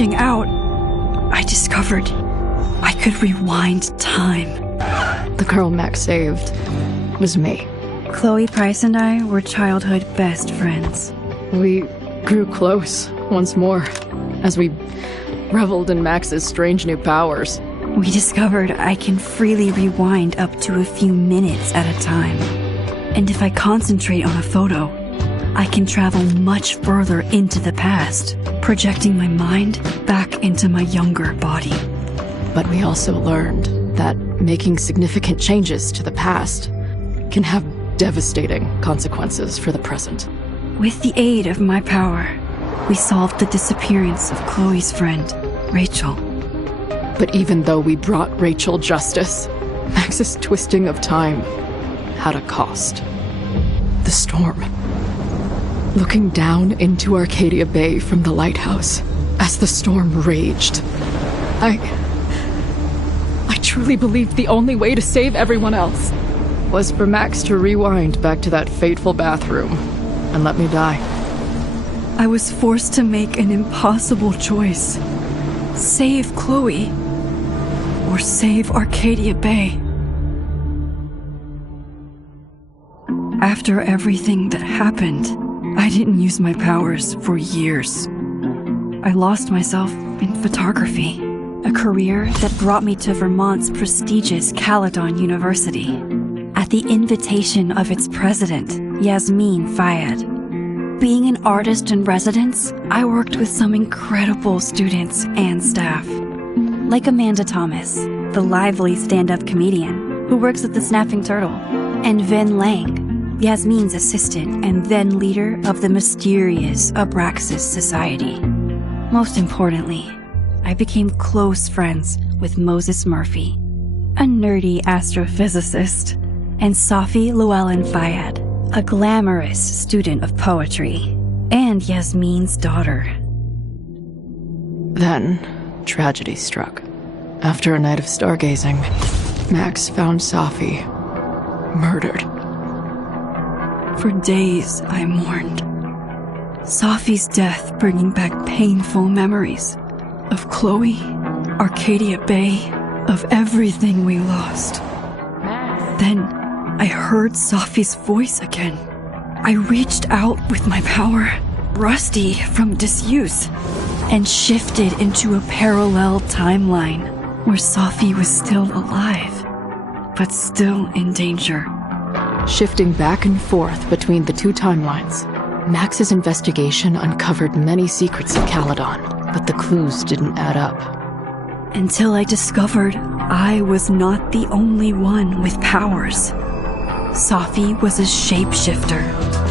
reaching out, I discovered I could rewind time. The girl Max saved was me. Chloe Price and I were childhood best friends. We grew close once more as we reveled in Max's strange new powers. We discovered I can freely rewind up to a few minutes at a time. And if I concentrate on a photo, I can travel much further into the past, projecting my mind back into my younger body. But we also learned that making significant changes to the past can have devastating consequences for the present. With the aid of my power, we solved the disappearance of Chloe's friend, Rachel. But even though we brought Rachel justice, Max's twisting of time had a cost. The storm. Looking down into Arcadia Bay from the lighthouse, as the storm raged, I truly believed the only way to save everyone else was for Max to rewind back to that fateful bathroom and let me die. I was forced to make an impossible choice. Save Chloe, or save Arcadia Bay. After everything that happened, I didn't use my powers for years. I lost myself in photography, a career that brought me to Vermont's prestigious Caledon University, at the invitation of its president, Yasmin Fayed. Being an artist in residence, I worked with some incredible students and staff, like Amanda Thomas, the lively stand-up comedian who works at the Snapping Turtle, and Vin Lang, Yasmin's assistant and then leader of the mysterious Abraxas Society. Most importantly, I became close friends with Moses Murphy, a nerdy astrophysicist, and Safi Llewellyn Fayed, a glamorous student of poetry, and Yasmin's daughter. Then, tragedy struck. After a night of stargazing, Max found Safi murdered. For days, I mourned. Safi's death bringing back painful memories of Chloe, Arcadia Bay, of everything we lost. Then, I heard Safi's voice again. I reached out with my power, rusty from disuse, and shifted into a parallel timeline where Safi was still alive, but still in danger. Shifting back and forth between the two timelines, Max's investigation uncovered many secrets of Caledon, but the clues didn't add up. Until I discovered I was not the only one with powers. Safi was a shapeshifter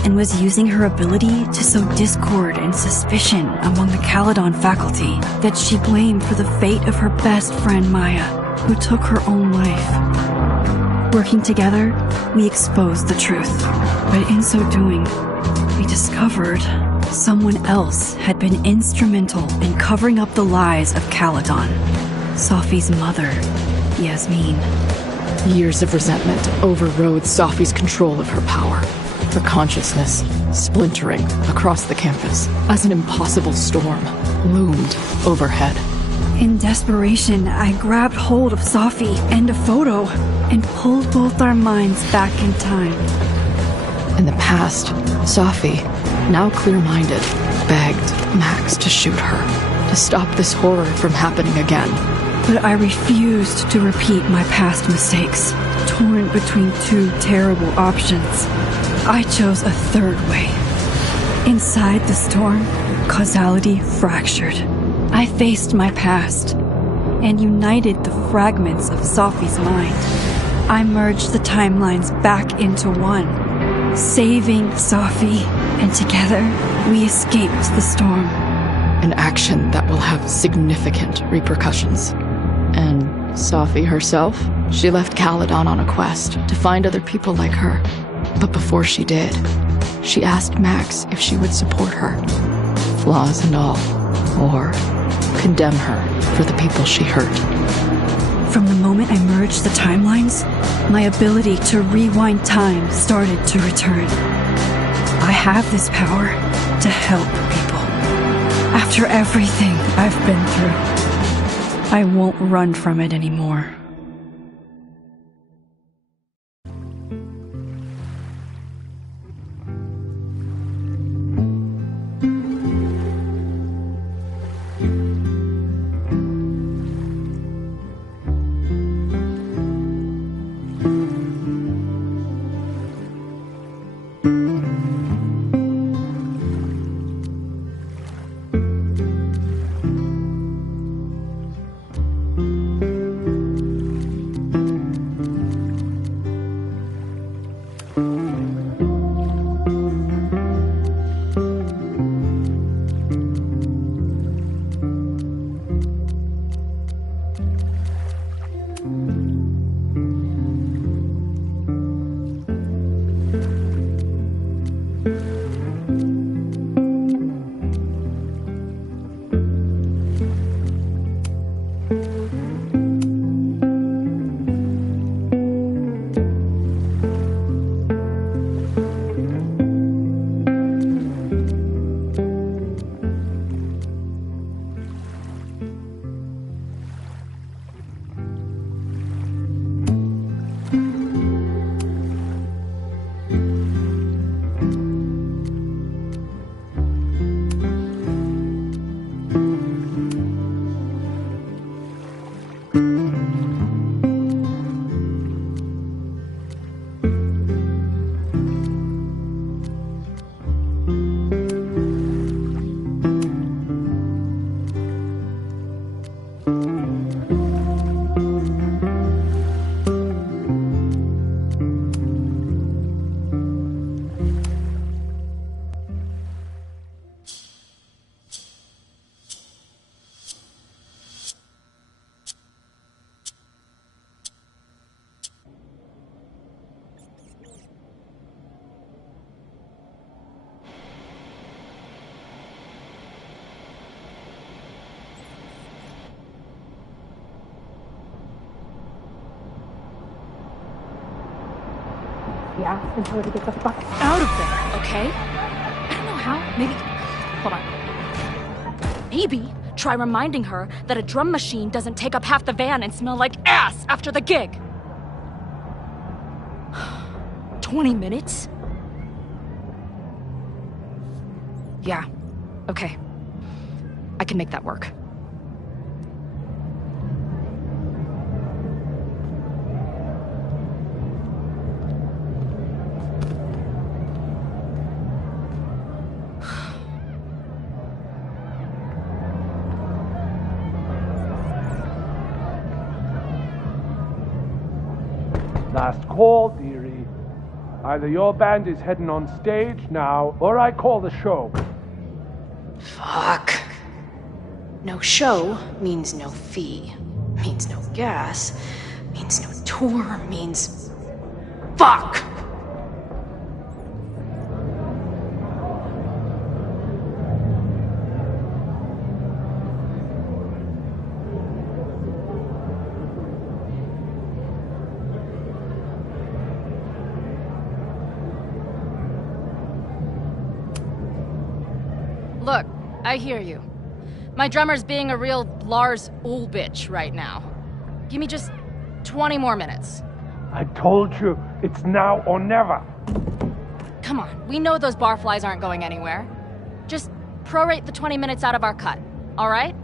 and was using her ability to sow discord and suspicion among the Caledon faculty that she blamed for the fate of her best friend Maya, who took her own life. Working together, we exposed the truth, but in so doing, we discovered someone else had been instrumental in covering up the lies of Caledon. Safi's mother, Yasmin. Years of resentment overrode Safi's control of her power, her consciousness splintering across the campus as an impossible storm loomed overhead. In desperation, I grabbed hold of Safi and a photo and pulled both our minds back in time. In the past, Safi, now clear-minded, begged Max to shoot her, to stop this horror from happening again. But I refused to repeat my past mistakes, torn between two terrible options. I chose a third way. Inside the storm, causality fractured. I faced my past and united the fragments of Safi's mind. I merged the timelines back into one, saving Safi, and together we escaped the storm. An action that will have significant repercussions. And Safi herself, she left Caledon on a quest to find other people like her. But before she did, she asked Max if she would support her, flaws and all, or condemn her for the people she hurt. From the moment I merged the timelines, my ability to rewind time started to return. I have this power to help people. After everything I've been through, I won't run from it anymore. And tell her to get the fuck out of there, okay? I don't know how. Maybe... Hold on. Maybe try reminding her that a drum machine doesn't take up half the van and smell like ass after the gig. 20 minutes? Yeah. Okay. I can make that work. Last call, dearie. Either your band is heading on stage now, or I call the show. Fuck. No show means no fee. Means no gas. Means no tour. Means... Fuck! Look, I hear you. My drummer's being a real Lars Ul bitch right now. Give me just 20 more minutes. I told you, it's now or never. Come on, we know those barflies aren't going anywhere. Just prorate the 20 minutes out of our cut, all right?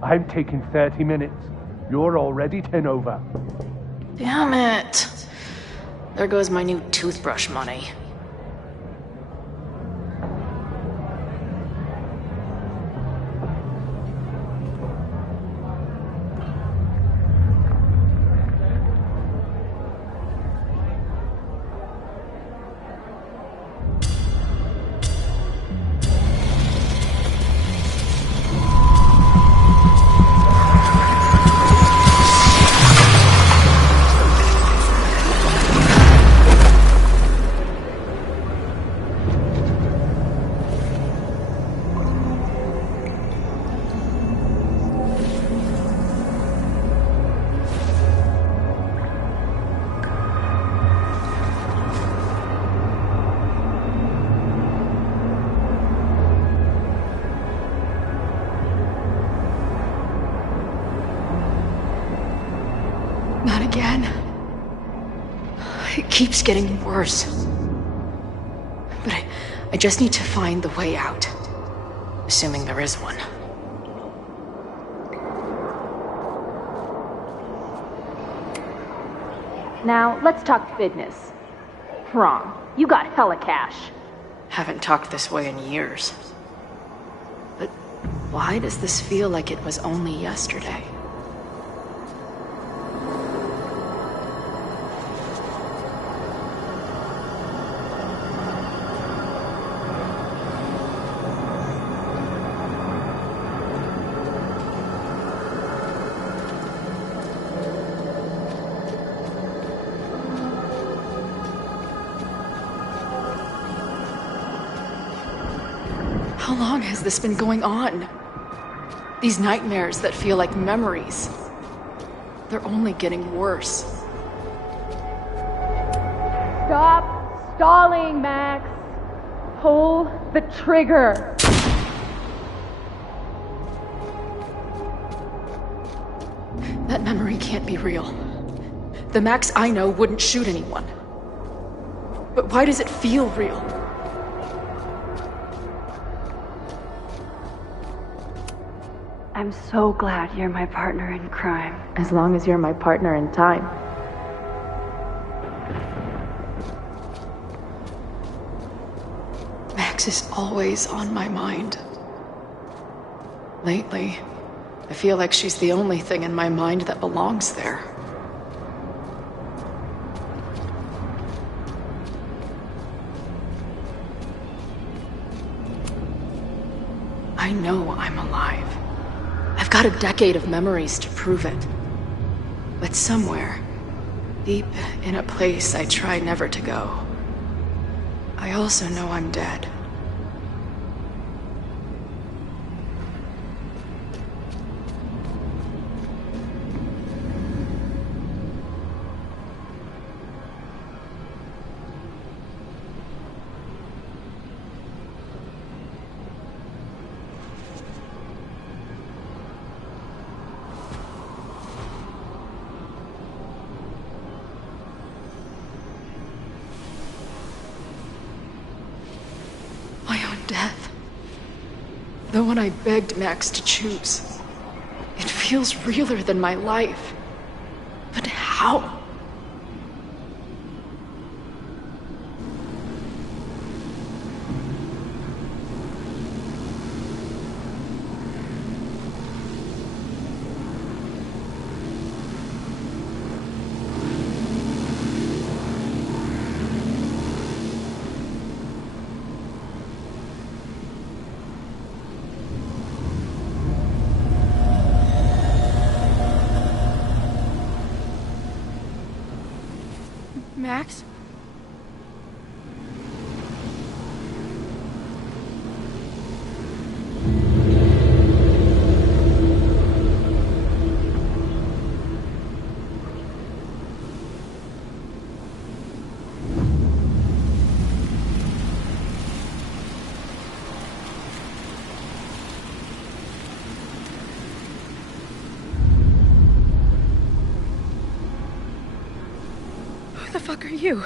I'm taking 30 minutes. You're already 10 over. Damn it. There goes my new toothbrush money. Not again. It keeps getting worse. But I just need to find the way out. Assuming there is one. Now, let's talk business. Wrong. You got hella cash. Haven't talked this way in years. But why does this feel like it was only yesterday? How long has this been going on? These nightmares that feel like memories. They're only getting worse. Stop stalling, Max. Pull the trigger. That memory can't be real. The Max I know wouldn't shoot anyone. But why does it feel real? I'm so glad you're my partner in crime. As long as you're my partner in time. Max is always on my mind. Lately, I feel like she's the only thing in my mind that belongs there. I know I'm alive. I've got a decade of memories to prove it. But somewhere, deep in a place I try never to go, I also know I'm dead. Death. The one I begged Max to choose. It feels realer than my life. But how? Max? Who the fuck are you?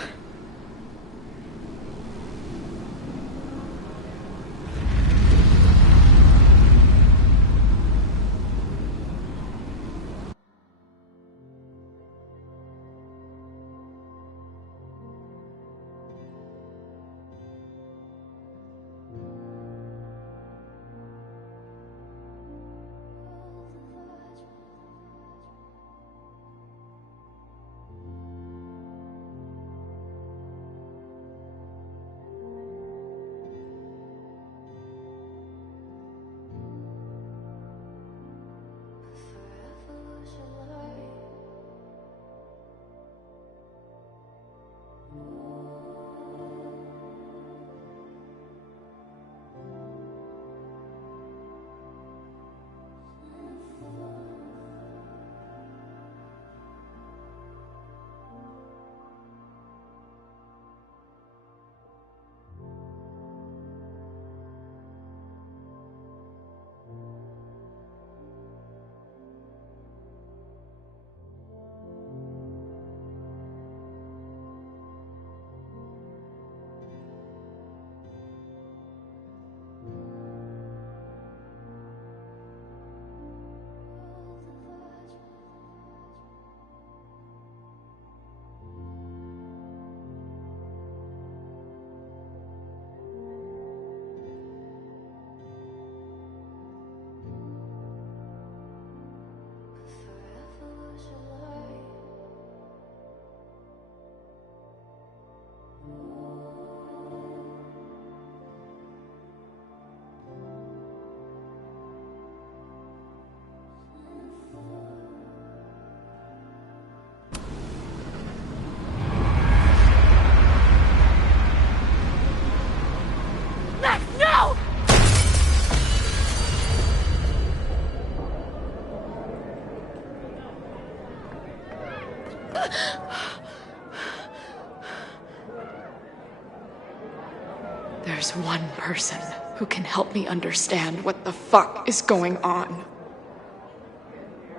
person who can help me understand what the fuck is going on.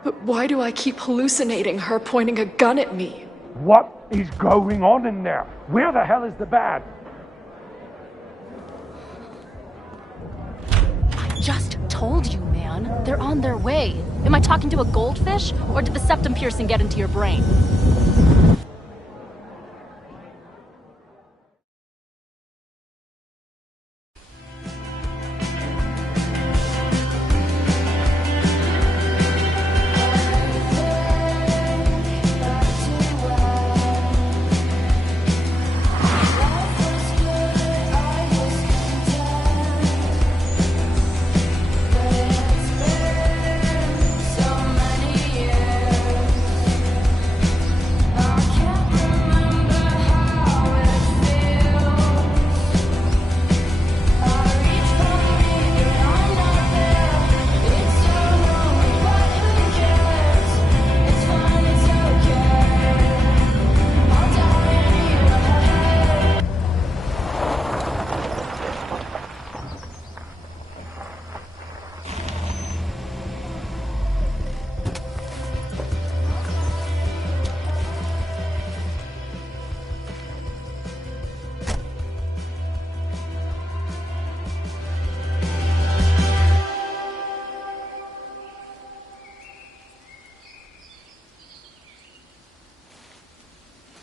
But why do I keep hallucinating her pointing a gun at me? What is going on in there? Where the hell is the bad? I just told you, man. They're on their way. Am I talking to a goldfish, or did the septum piercing get into your brain?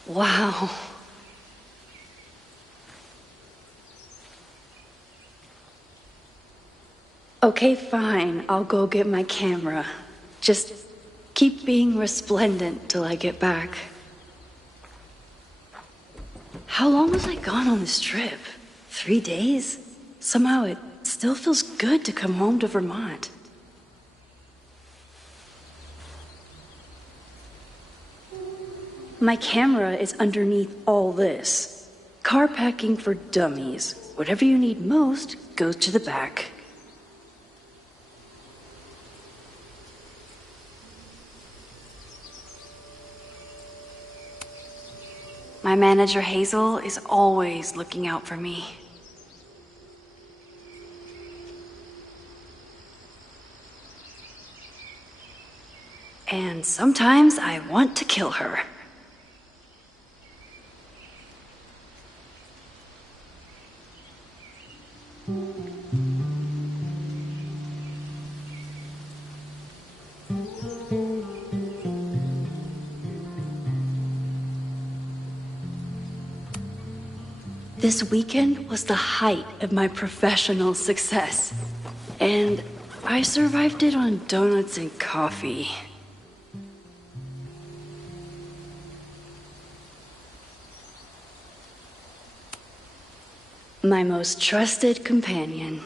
Wow. Okay, fine. I'll go get my camera. Just keep being resplendent till I get back. How long was I gone on this trip? 3 days? Somehow it still feels good to come home to Vermont. My camera is underneath all this. Car packing for dummies. Whatever you need most goes to the back. My manager Hazel is always looking out for me. And sometimes I want to kill her. This weekend was the height of my professional success, and I survived it on donuts and coffee. My most trusted companion.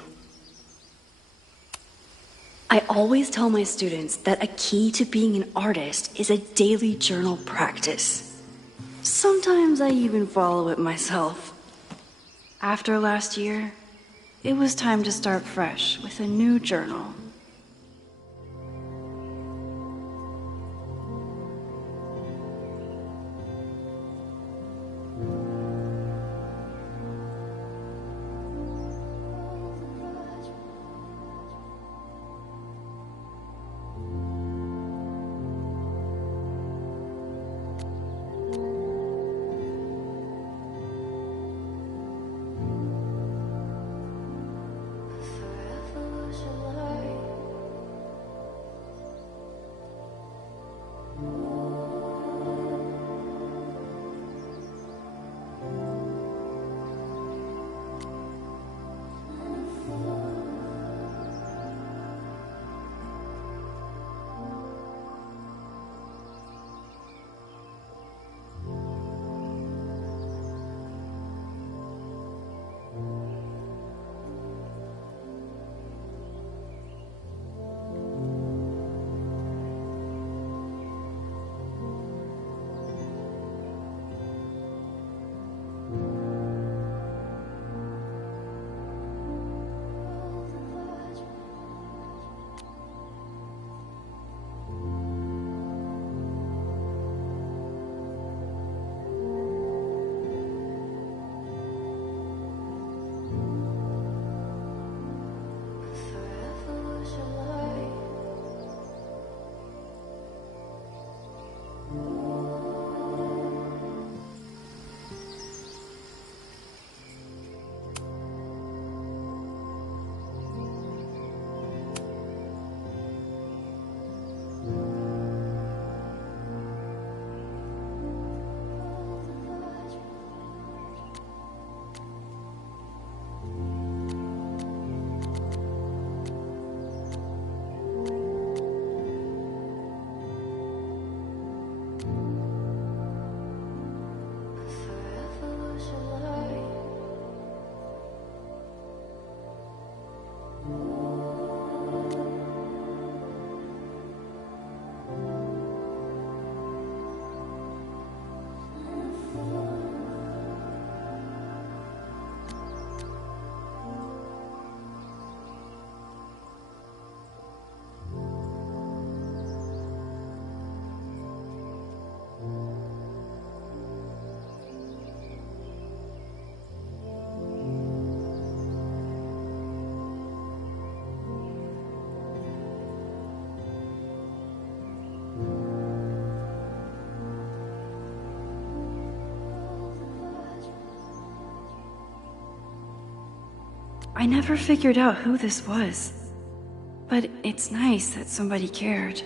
I always tell my students that a key to being an artist is a daily journal practice. Sometimes I even follow it myself. After last year, it was time to start fresh with a new journal. Forever was your light. I never figured out who this was. But it's nice that somebody cared.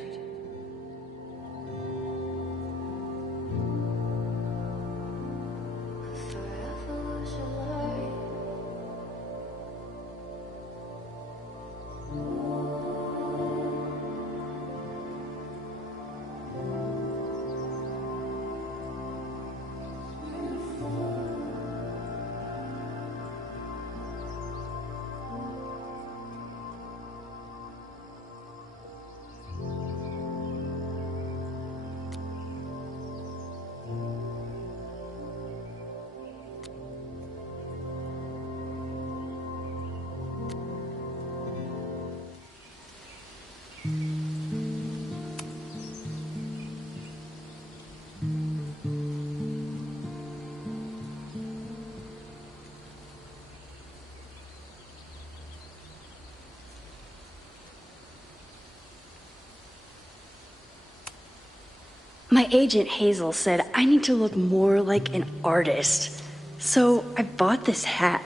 My agent Hazel said I need to look more like an artist. So I bought this hat.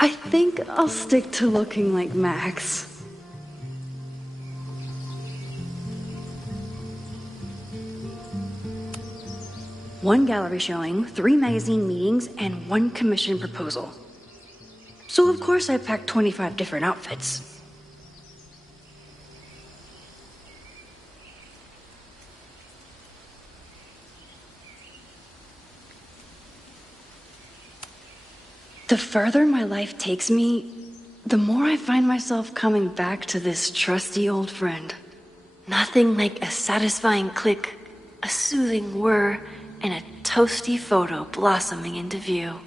I think I'll stick to looking like Max. One gallery showing, 3 magazine meetings, and 1 commission proposal. So of course I packed 25 different outfits. The further my life takes me, the more I find myself coming back to this trusty old friend. Nothing like a satisfying click, a soothing whir, and a toasty photo blossoming into view.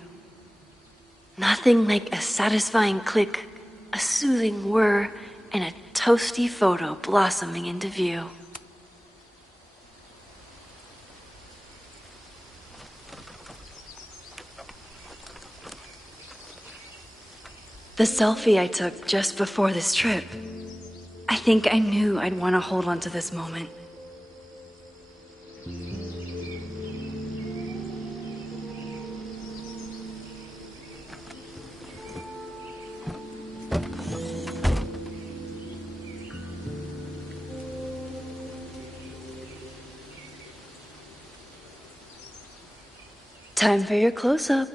Nothing like a satisfying click, a soothing whir, and a toasty photo blossoming into view. The selfie I took just before this trip. I think I knew I'd want to hold on to this moment. Time for your close-up.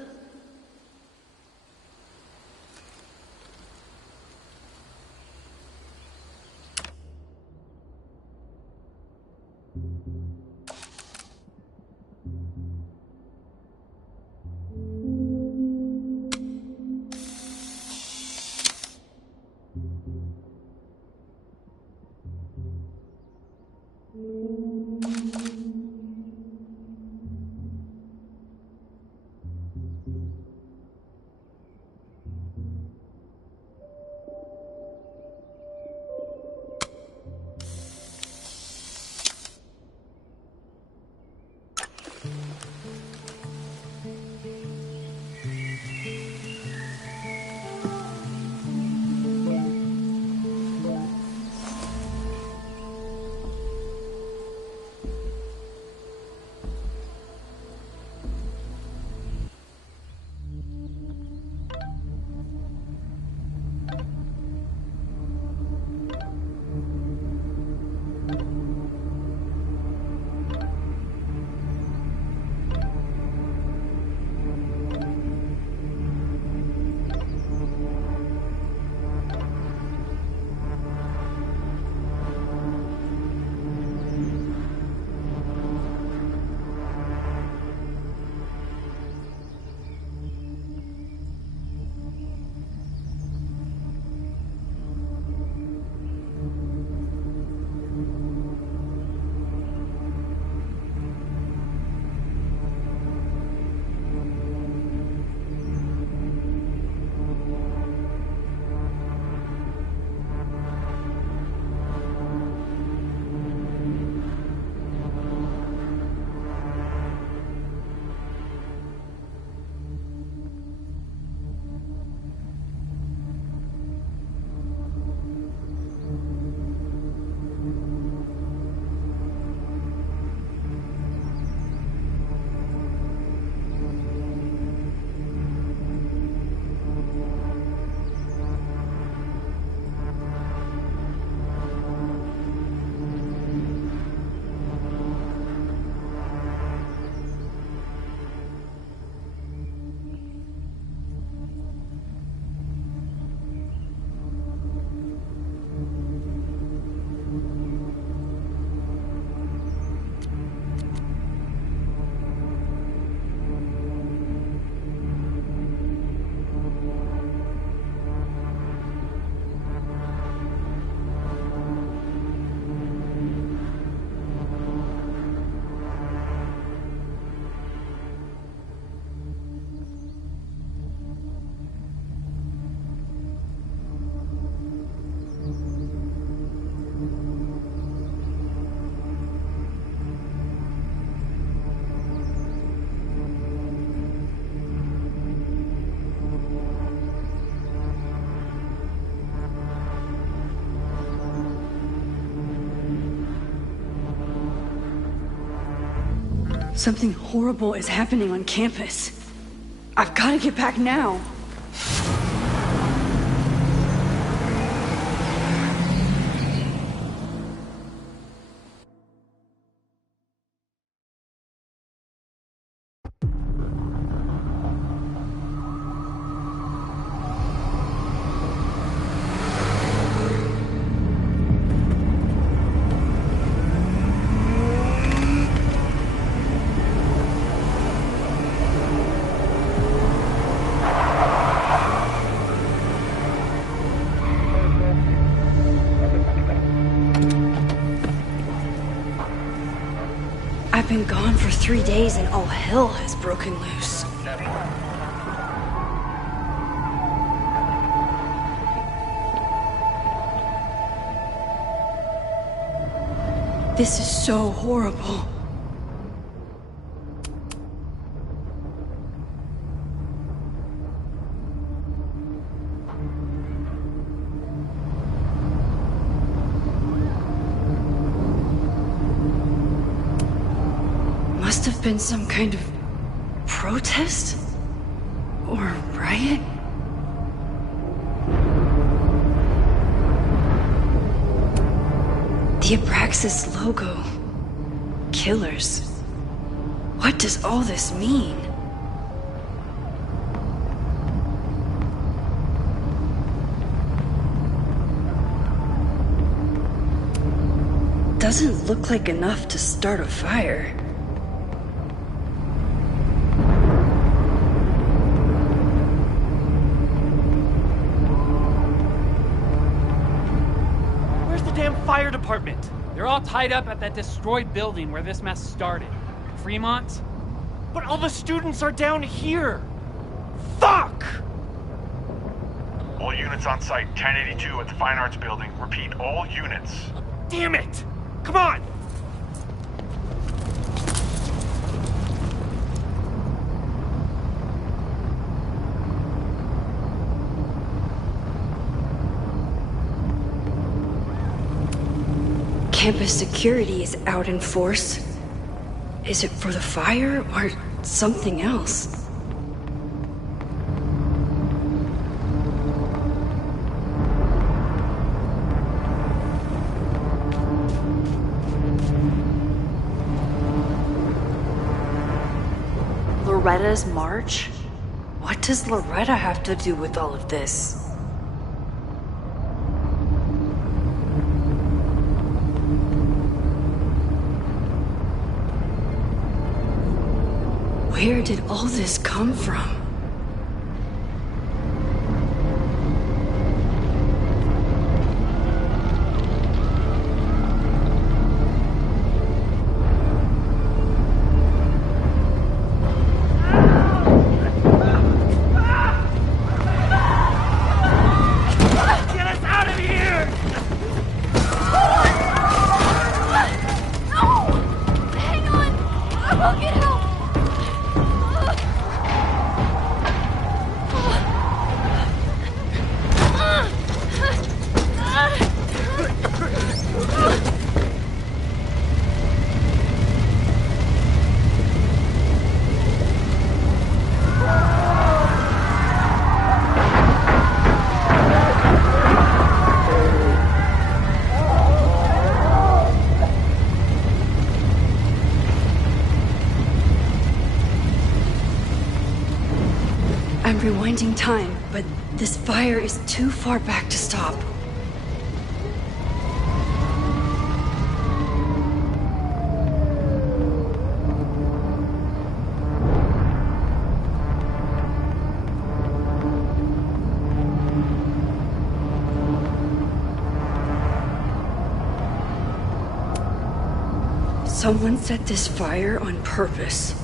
Something horrible is happening on campus. I've got to get back now. I've been gone for 3 days and all hell has broken loose. This is so horrible. Must have been some kind of protest? Or riot? The Abraxas logo. Killers. What does all this mean? Doesn't look like enough to start a fire. Fire department. They're all tied up at that destroyed building where this mess started. Fremont? But all the students are down here. Fuck! All units on site, 1082 at the Fine Arts Building. Repeat, all units. Damn it! Come on! Campus security is out in force. Is it for the fire or something else? Loretta's march? What does Loretta have to do with all of this? Where did all this come from? Get us out of here! No! Hang on! I will get help! I'm rewinding time, but this fire is too far back to stop. Someone set this fire on purpose.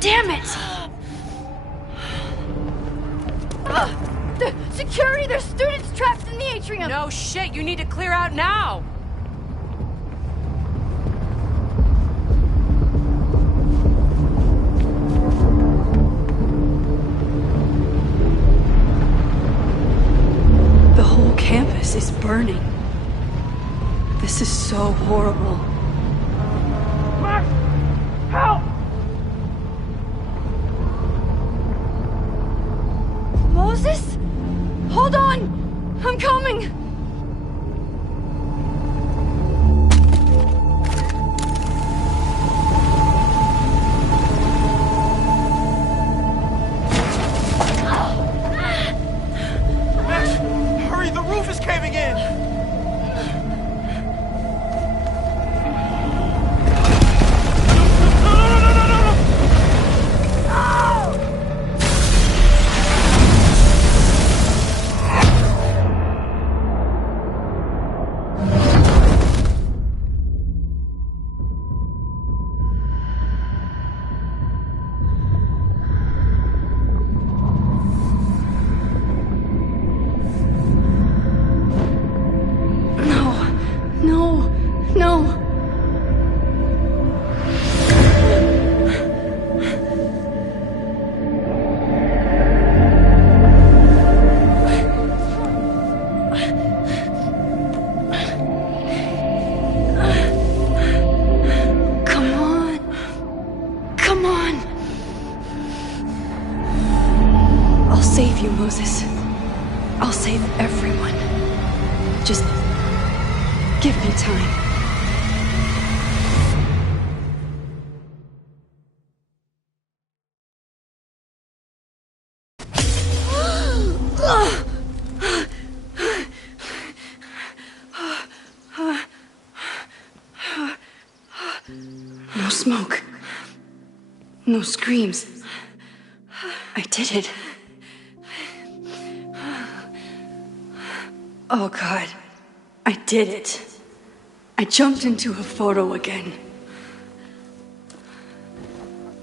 Damn it! Security! There's students trapped in the atrium! No shit, you need to clear out now! house is burning. This is so horrible. Max! Help! Moses? Hold on! I'm coming! Max, hurry, the roof is caving in! Save you, Moses. I'll save everyone. Just give me time. No smoke. No screams. I did it. Oh God, I did it. I jumped into a photo again.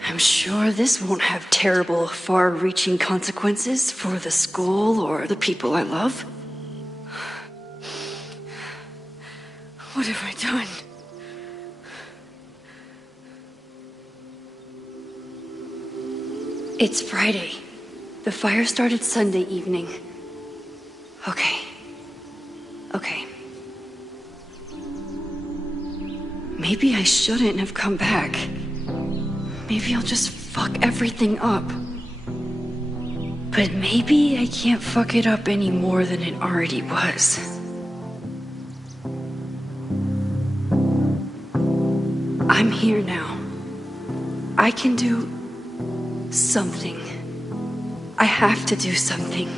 I'm sure this won't have terrible, far-reaching consequences for the school or the people I love. What have I done? It's Friday. The fire started Sunday evening. Okay. Maybe I shouldn't have come back. Maybe I'll just fuck everything up. But maybe I can't fuck it up any more than it already was. I'm here now. I can do something. I have to do something.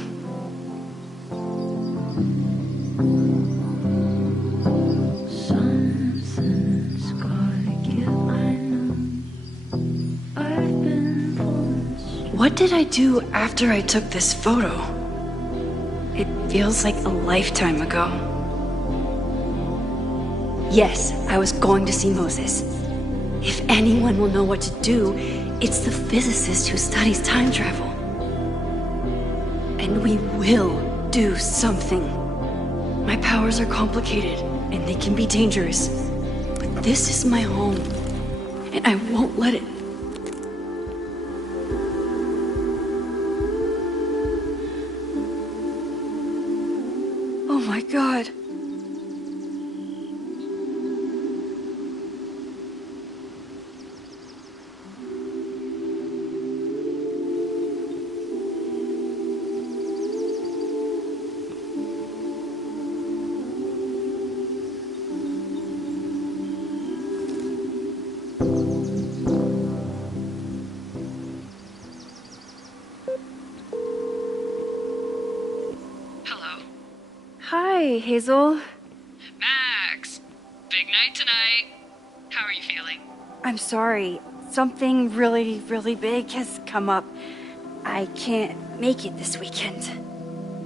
What did I do after I took this photo? It feels like a lifetime ago. Yes, I was going to see Moses. If anyone will know what to do, it's the physicist who studies time travel. And we will do something. My powers are complicated, and they can be dangerous. But this is my home, and I won't let it. Oh my God. Hi, Hazel. Max! Big night tonight. How are you feeling? I'm sorry. Something really, really big has come up. I can't make it this weekend.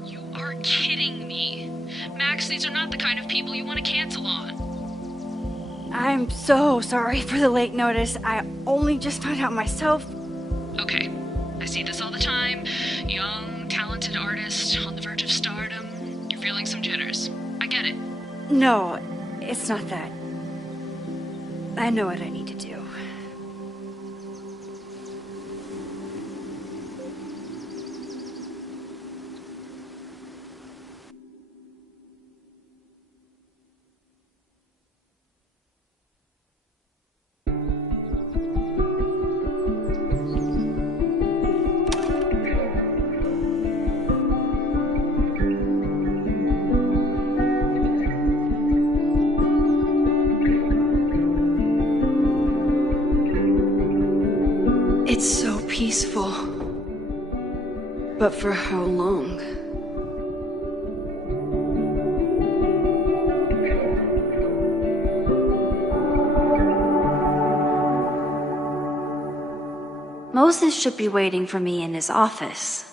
You are kidding me. Max, these are not the kind of people you want to cancel on. I'm so sorry for the late notice. I only just found out myself. Okay, I see this all the time. Young, talented artist on the verge of stardom. You're feeling some jitters. I get it. No, it's not that. I know what I need to do. useful. But for how long? Moses should be waiting for me in his office.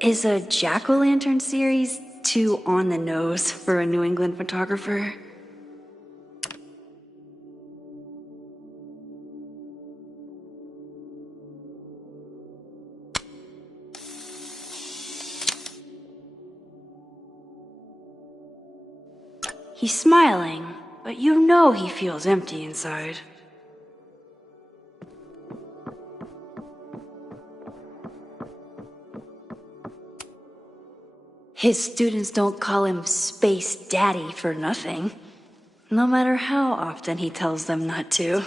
Is a jack-o'-lantern series too on the nose for a New England photographer? He's smiling, but you know he feels empty inside. His students don't call him Space Daddy for nothing, no matter how often he tells them not to.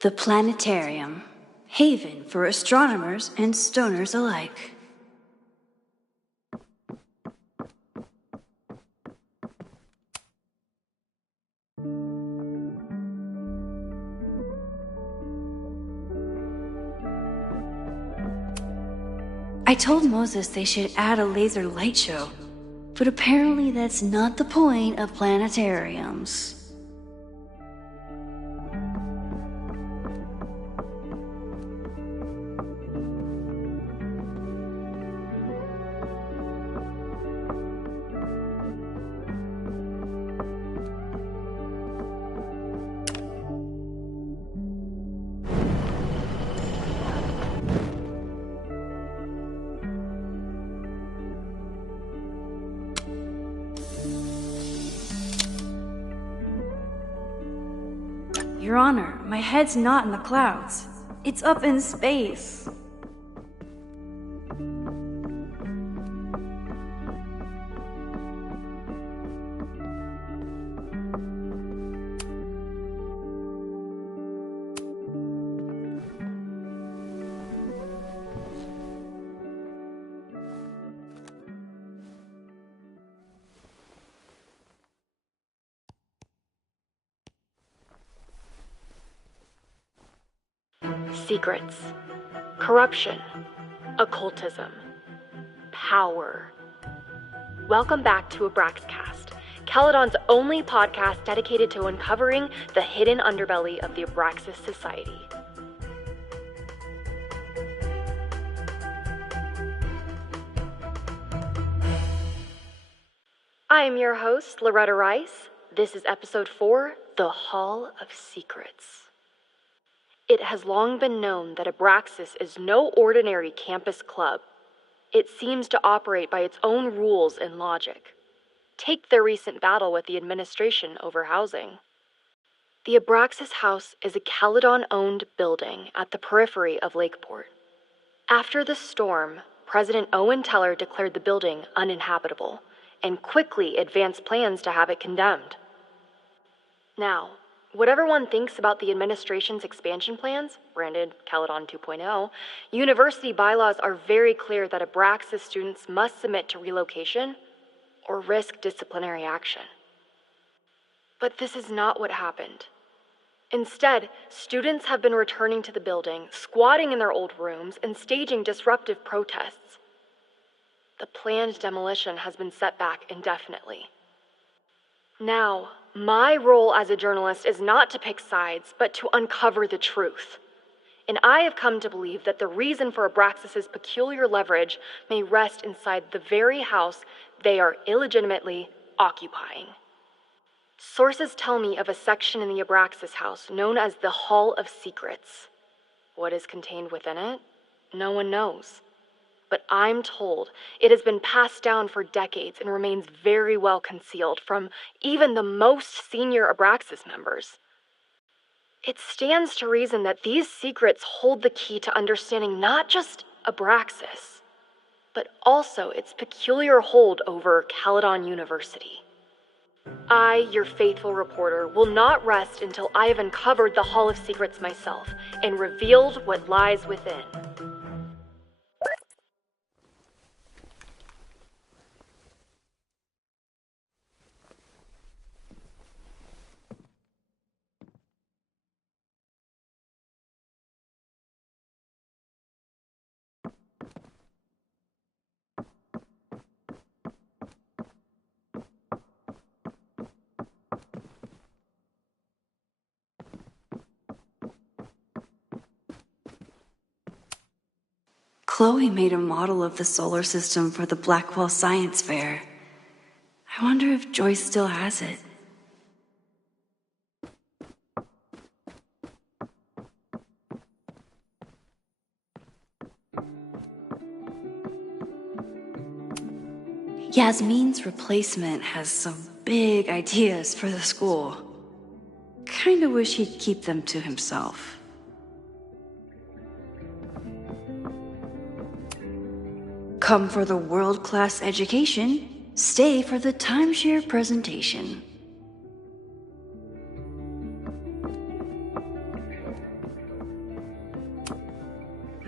The planetarium, haven for astronomers and stoners alike. I told Moses they should add a laser light show, but apparently that's not the point of planetariums. Your Honor, my head's not in the clouds. It's up in space. Secrets. Corruption. Occultism. Power. Welcome back to Abraxcast, Caledon's only podcast dedicated to uncovering the hidden underbelly of the Abraxas Society. I am your host, Loretta Rice. This is episode 4, The Hall of Secrets. It has long been known that Abraxas is no ordinary campus club. It seems to operate by its own rules and logic. Take their recent battle with the administration over housing. The Abraxas House is a Caledon-owned building at the periphery of Lakeport. After the storm, President Owen Teller declared the building uninhabitable and quickly advanced plans to have it condemned. Now, whatever one thinks about the administration's expansion plans, branded Caledon 2.0, university bylaws are very clear that Abraxas students must submit to relocation or risk disciplinary action. But this is not what happened. Instead, students have been returning to the building, squatting in their old rooms, and staging disruptive protests. The planned demolition has been set back indefinitely. Now, my role as a journalist is not to pick sides, but to uncover the truth. And I have come to believe that the reason for Abraxas' peculiar leverage may rest inside the very house they are illegitimately occupying. Sources tell me of a section in the Abraxas house known as the Hall of Secrets. What is contained within it? No one knows. But I'm told it has been passed down for decades and remains very well concealed from even the most senior Abraxas members. It stands to reason that these secrets hold the key to understanding not just Abraxas, but also its peculiar hold over Caledon University. I, your faithful reporter, will not rest until I have uncovered the Hall of Secrets myself and revealed what lies within. Chloe made a model of the solar system for the Blackwell Science Fair. I wonder if Joyce still has it. Yasmin's replacement has some big ideas for the school. Kinda wish he'd keep them to himself. Come for the world-class education, stay for the timeshare presentation.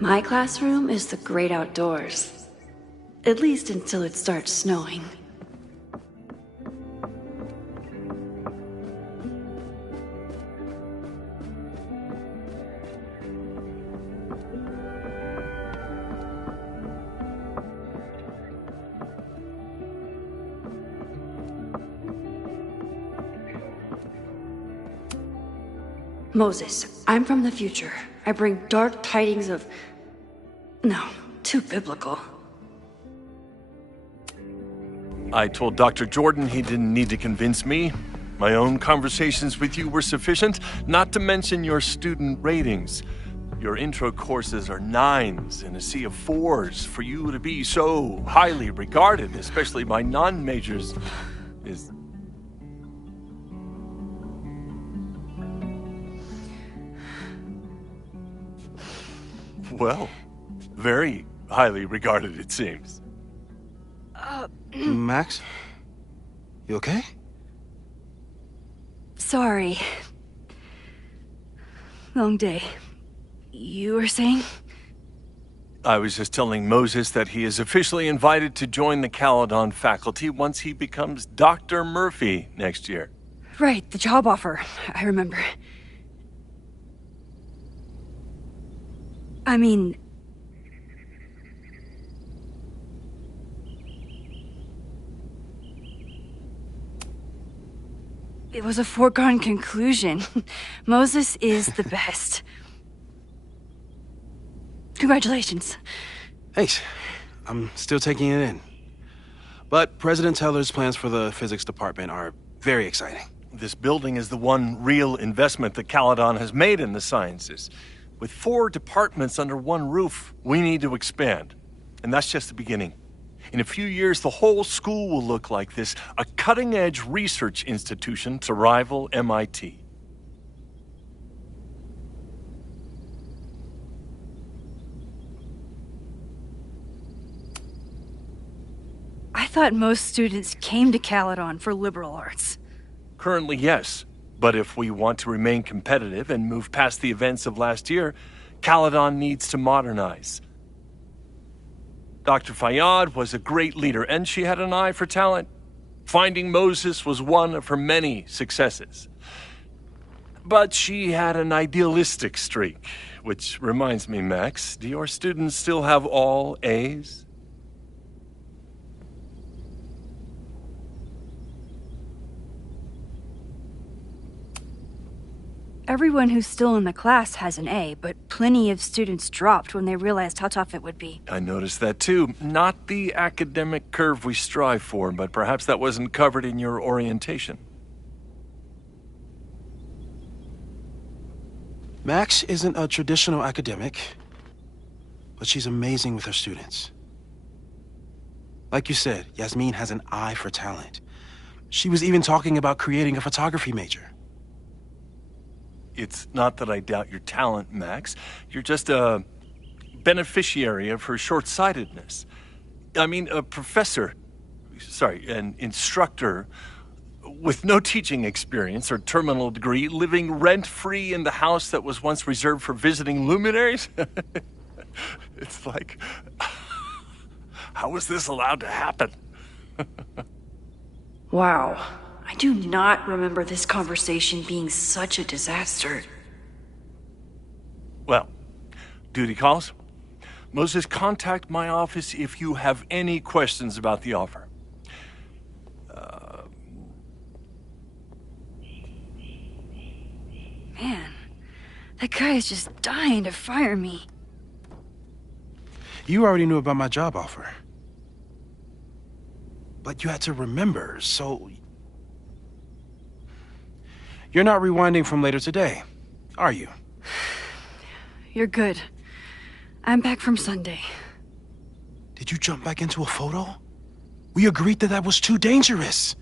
My classroom is the great outdoors. At least until it starts snowing. Moses, I'm from the future. I bring dark tidings of... No, too biblical. I told Dr. Jordan he didn't need to convince me. My own conversations with you were sufficient, not to mention your student ratings. Your intro courses are 9s in a sea of 4s. For you to be so highly regarded, especially by non-majors, is... Well, very highly regarded, it seems. Max? You okay? Sorry. Long day. You were saying? I was just telling Moses that he is officially invited to join the Caledon faculty once he becomes Dr. Murphy next year. Right, the job offer. I remember. I mean... It was a foregone conclusion. Moses is the best. Congratulations. Thanks. I'm still taking it in. But President Teller's plans for the physics department are very exciting. This building is the one real investment that Caledon has made in the sciences. With 4 departments under one roof, we need to expand. And that's just the beginning. In a few years, the whole school will look like this, a cutting-edge research institution to rival MIT. I thought most students came to Caledon for liberal arts. Currently, yes. But if we want to remain competitive and move past the events of last year, Caledon needs to modernize. Dr. Fayyad was a great leader, and she had an eye for talent. Finding Moses was one of her many successes. But she had an idealistic streak, which reminds me, Max, do your students still have all A's? Everyone who's still in the class has an A, but plenty of students dropped when they realized how tough it would be. I noticed that too. Not the academic curve we strive for, but perhaps that wasn't covered in your orientation. Max isn't a traditional academic, but she's amazing with her students. Like you said, Yasmin has an eye for talent. She was even talking about creating a photography major. It's not that I doubt your talent, Max. You're just a beneficiary of her short-sightedness. I mean, an instructor with no teaching experience or terminal degree, living rent-free in the house that was once reserved for visiting luminaries? It's like, how was this allowed to happen? Wow. I do not remember this conversation being such a disaster. Well, duty calls. Moses, contact my office if you have any questions about the offer. Man, that guy is just dying to fire me. You already knew about my job offer. But you had to remember, so... You're not rewinding from later today, are you? You're good. I'm back from Sunday. Did you jump back into a photo? We agreed that was too dangerous.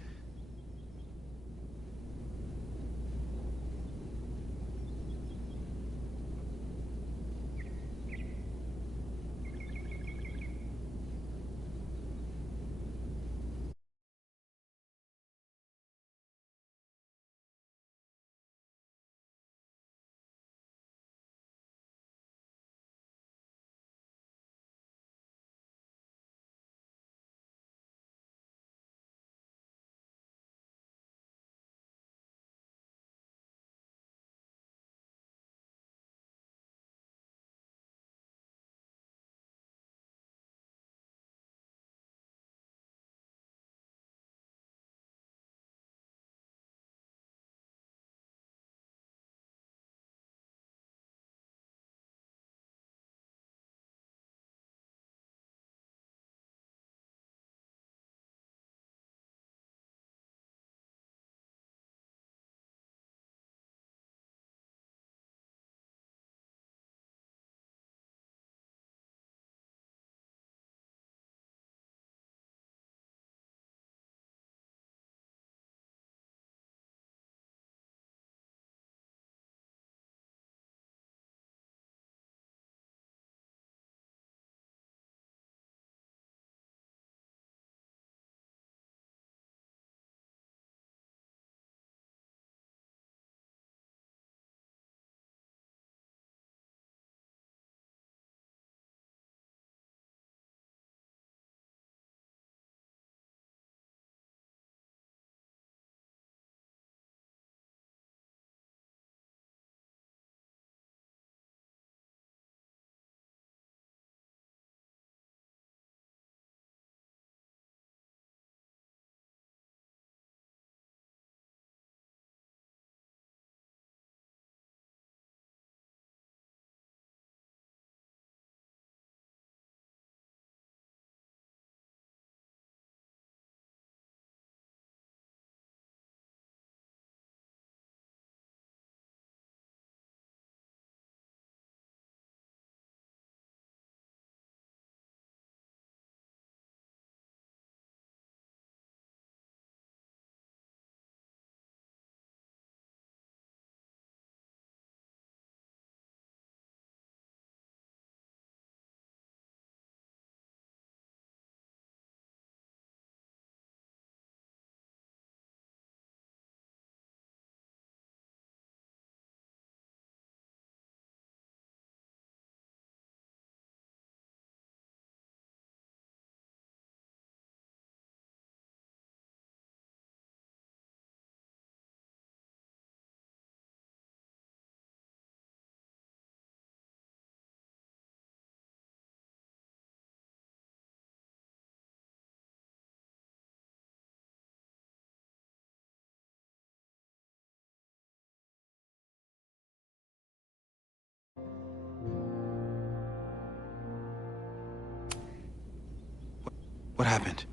What happened?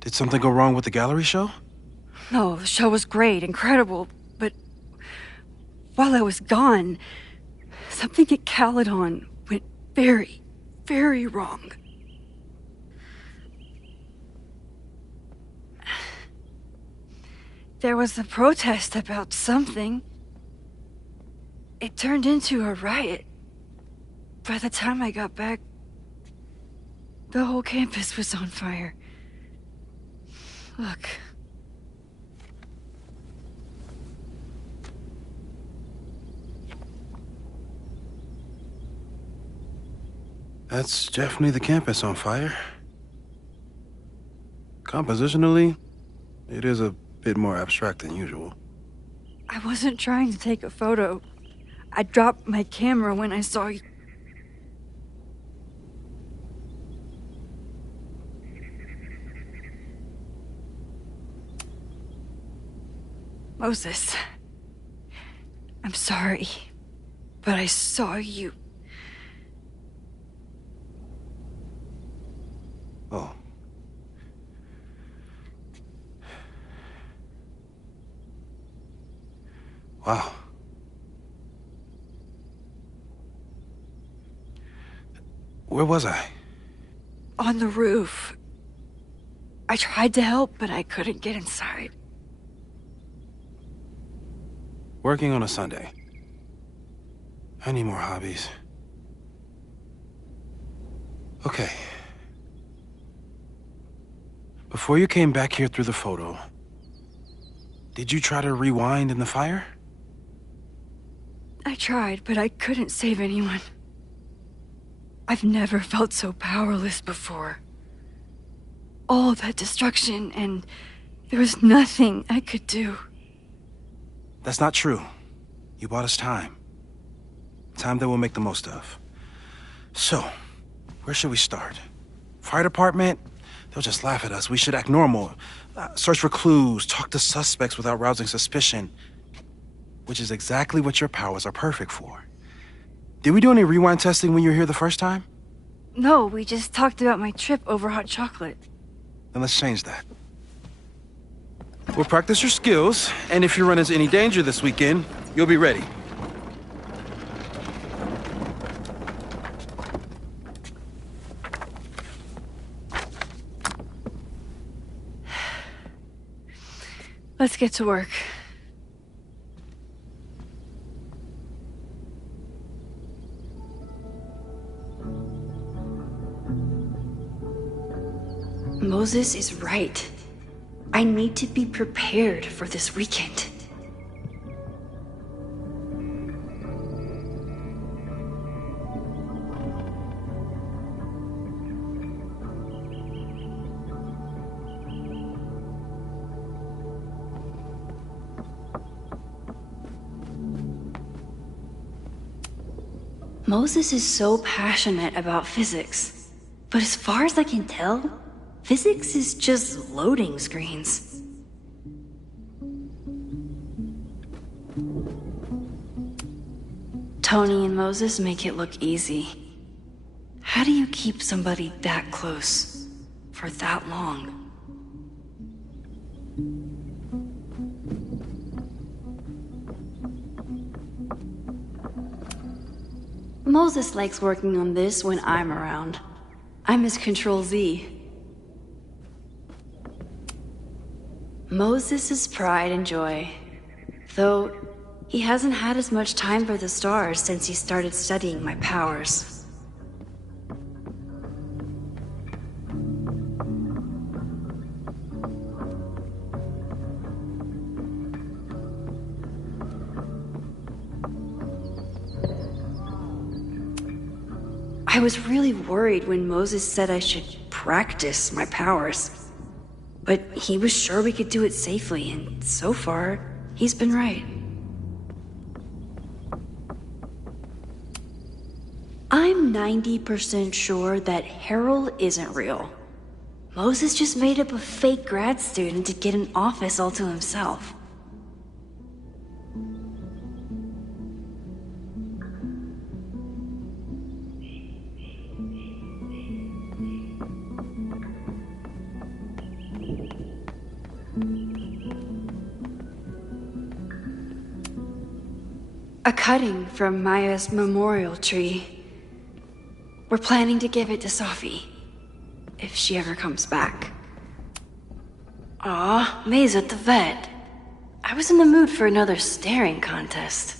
Did something go wrong with the gallery show? No, the show was great, incredible, but while I was gone, something at Caledon went very, very wrong. There was a protest about something. It turned into a riot. By the time I got back, the whole campus was on fire. Look. That's definitely the campus on fire. Compositionally, it is a bit more abstract than usual. I wasn't trying to take a photo. I dropped my camera when I saw you. Moses, I'm sorry, but I saw you. Oh. Wow. Where was I? On the roof. I tried to help, but I couldn't get inside. Working on a Sunday. I need more hobbies. Okay. Before you came back here through the photo, did you try to rewind in the fire? I tried, but I couldn't save anyone. I've never felt so powerless before. All that destruction, and there was nothing I could do. That's not true. You bought us time. Time that we'll make the most of. So, where should we start? Fire department? They'll just laugh at us. We should act normal. Search for clues, talk to suspects without rousing suspicion. Which is exactly what your powers are perfect for. Did we do any rewind testing when you were here the first time? No, we just talked about my trip over hot chocolate. Then let's change that. We'll practice your skills, and if you run into any danger this weekend, you'll be ready. Let's get to work. Moses is right. I need to be prepared for this weekend. Moses is so passionate about physics, but as far as I can tell, physics is just loading screens. Tony and Moses make it look easy. How do you keep somebody that close for that long? Moses likes working on this when I'm around. I'm his Control-Z. Moses' pride and joy. Though, he hasn't had as much time for the stars since he started studying my powers. I was really worried when Moses said I should practice my powers. But he was sure we could do it safely, and so far, he's been right. I'm 90% sure that Harold isn't real. Moses just made up a fake grad student to get an office all to himself. A cutting from Maya's memorial tree. We're planning to give it to Sophie, if she ever comes back. Aw, May's at the vet. I was in the mood for another staring contest.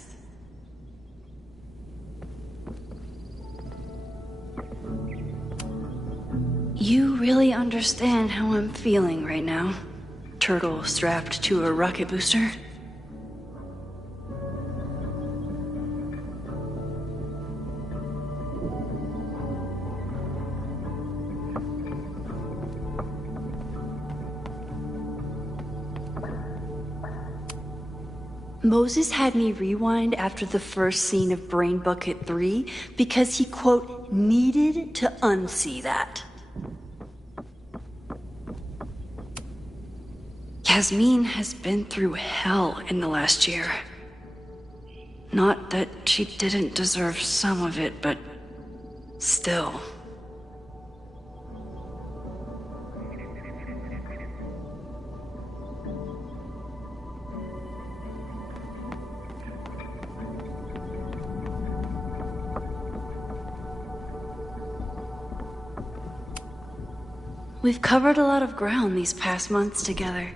You really understand how I'm feeling right now, turtle strapped to a rocket booster? Moses had me rewind after the first scene of Brain Bucket 3 because he, quote, needed to unsee that. Yasmin has been through hell in the last year. Not that she didn't deserve some of it, but still. We've covered a lot of ground these past months together.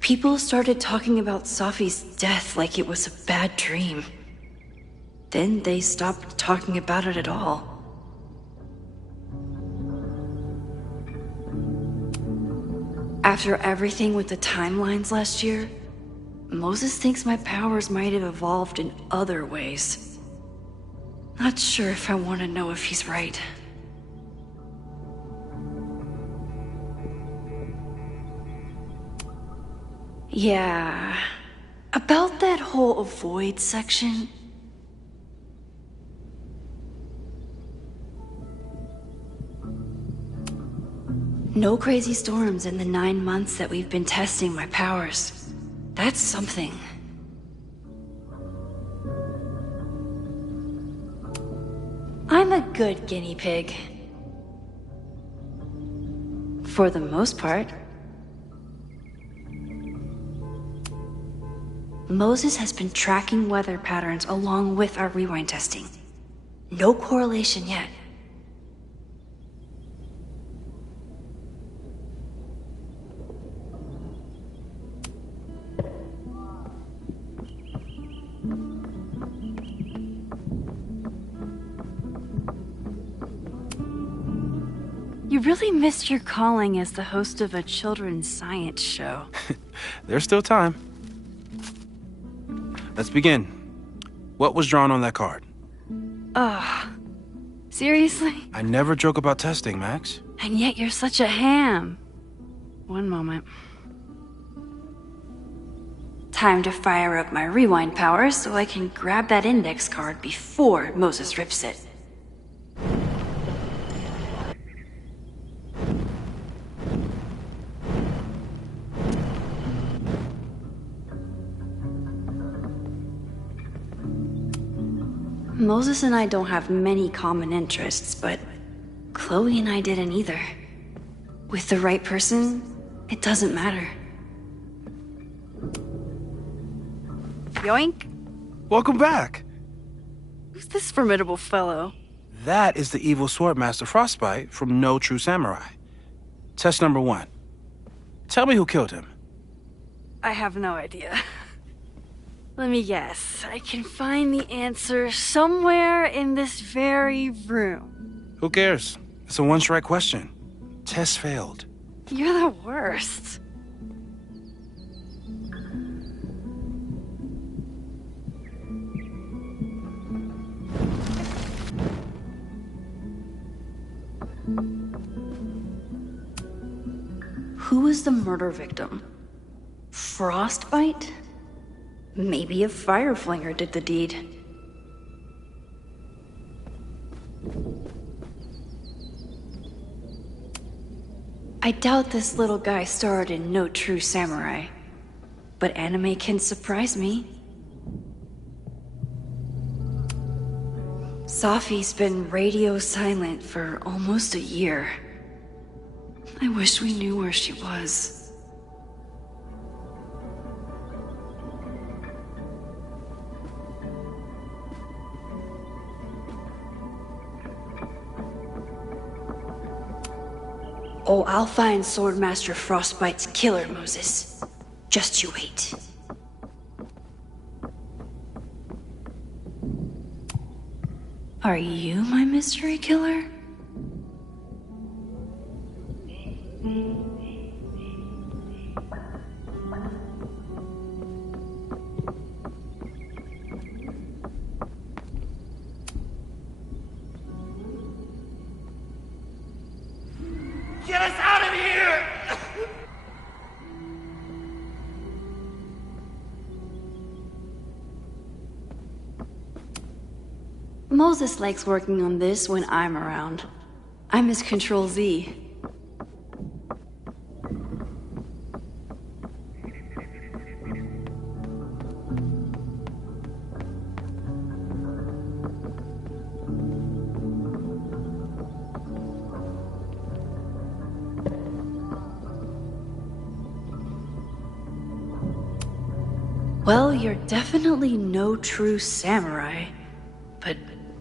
People started talking about Sophie's death like it was a bad dream. Then they stopped talking about it at all. After everything with the timelines last year, Moses thinks my powers might have evolved in other ways. Not sure if I want to know if he's right. Yeah, about that whole avoid section. No crazy storms in the 9 months that we've been testing my powers. That's something. I'm a good guinea pig. For the most part. Moses has been tracking weather patterns along with our rewind testing. No correlation yet. You really missed your calling as the host of a children's science show. There's still time. Let's begin. What was drawn on that card? Seriously? I never joke about testing, Max. And yet you're such a ham. One moment. Time to fire up my rewind powers so I can grab that index card before Moses rips it. Moses and I don't have many common interests, but Chloe and I didn't either. With the right person, it doesn't matter. Yoink! Welcome back! Who's this formidable fellow? That is the evil Swordmaster Frostbite from No True Samurai. Test number 1. Tell me who killed him. I have no idea. Let me guess. I can find the answer somewhere in this very room. Who cares? It's a one-strike question. Test failed. You're the worst. Who was the murder victim? Frostbite? Maybe a fire flinger did the deed. I doubt this little guy starred in No True Samurai, but anime can surprise me. Sophie's been radio silent for almost a year. I wish we knew where she was. Oh, I'll find Swordmaster Frostbite's killer, Moses. Just you wait. Are you my mystery killer? Get us out of here! Moses likes working on this when I'm around. I'm his Control-Z. Well, you're definitely no true samurai. But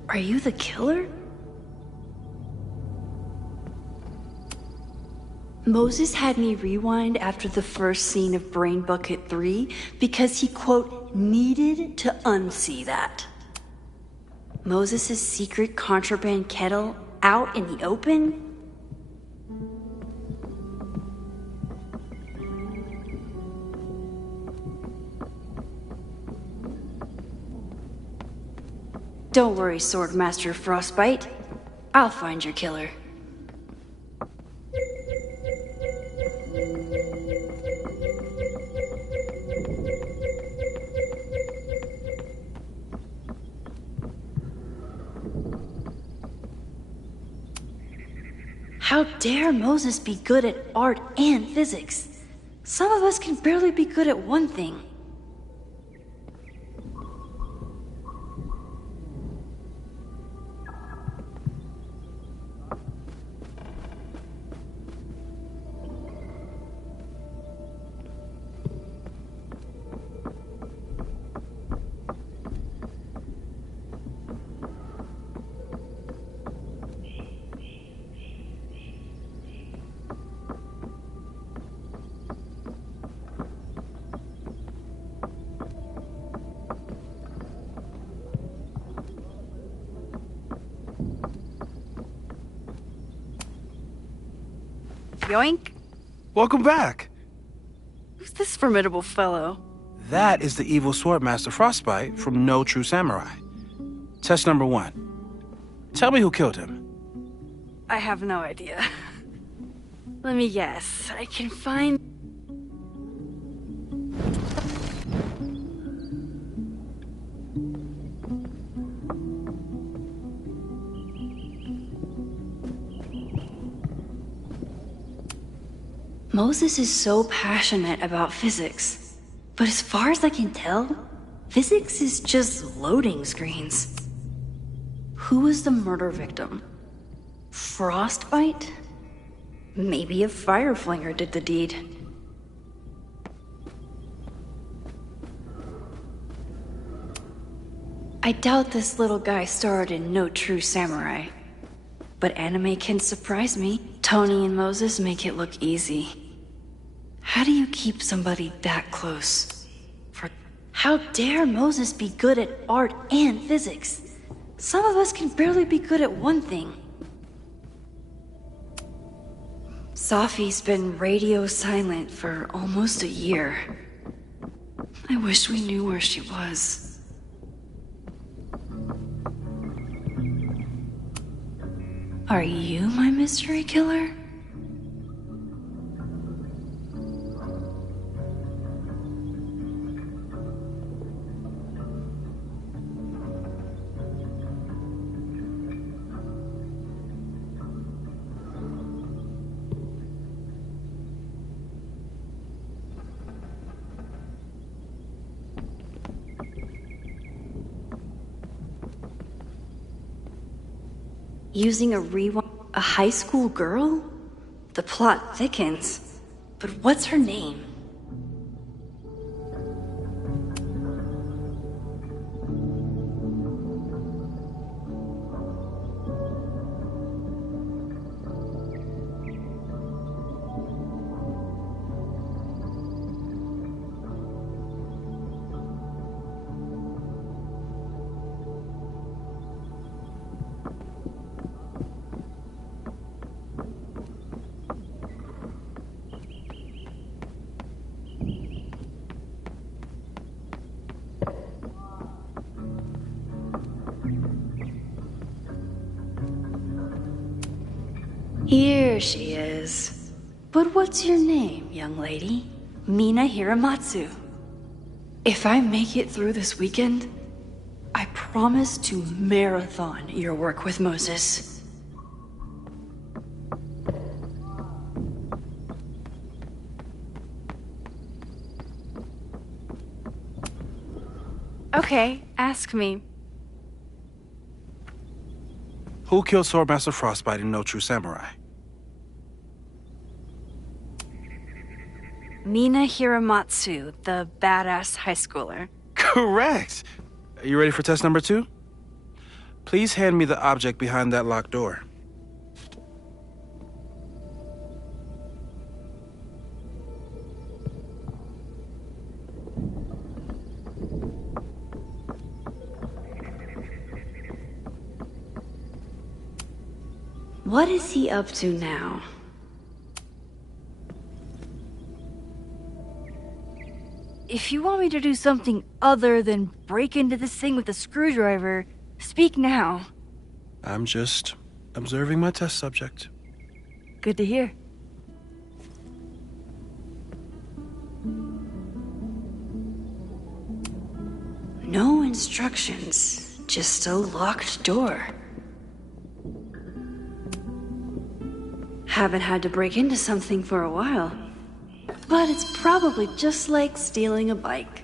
are you the killer? Moses had me rewind after the first scene of Brain Bucket 3 because he, quote, needed to unsee that. Moses' secret contraband kettle out in the open? Don't worry, Swordmaster Frostbite. I'll find your killer. How dare Moses be good at art and physics? Some of us can barely be good at one thing. Yoink! Welcome back. Who's this formidable fellow? That is the evil Swordmaster Frostbite from No True Samurai. Test number 1. Tell me who killed him. I have no idea. Let me guess. I can find... Moses is so passionate about physics, but as far as I can tell, physics is just loading screens. Who was the murder victim? Frostbite? Maybe a fire flinger did the deed. I doubt this little guy starred in No True Samurai. But anime can surprise me. Tony and Moses make it look easy. How do you keep somebody that close? How dare Moses be good at art and physics? Some of us can barely be good at one thing. Safi's been radio silent for almost a year. I wish we knew where she was. Are you my mystery killer? Using a rewind? A high school girl? The plot thickens. But what's her name? Here she is. But what's your name, young lady? Mina Hiramatsu. If I make it through this weekend, I promise to marathon your work with Moses. Okay, ask me. Who killed Swordmaster Frostbite in No True Samurai? Mina Hiramatsu, the badass high schooler. Correct! Are you ready for test number 2? Please hand me the object behind that locked door. What is he up to now? If you want me to do something other than break into this thing with a screwdriver, speak now. I'm just observing my test subject. Good to hear. No instructions, just a locked door. Haven't had to break into something for a while. But it's probably just like stealing a bike.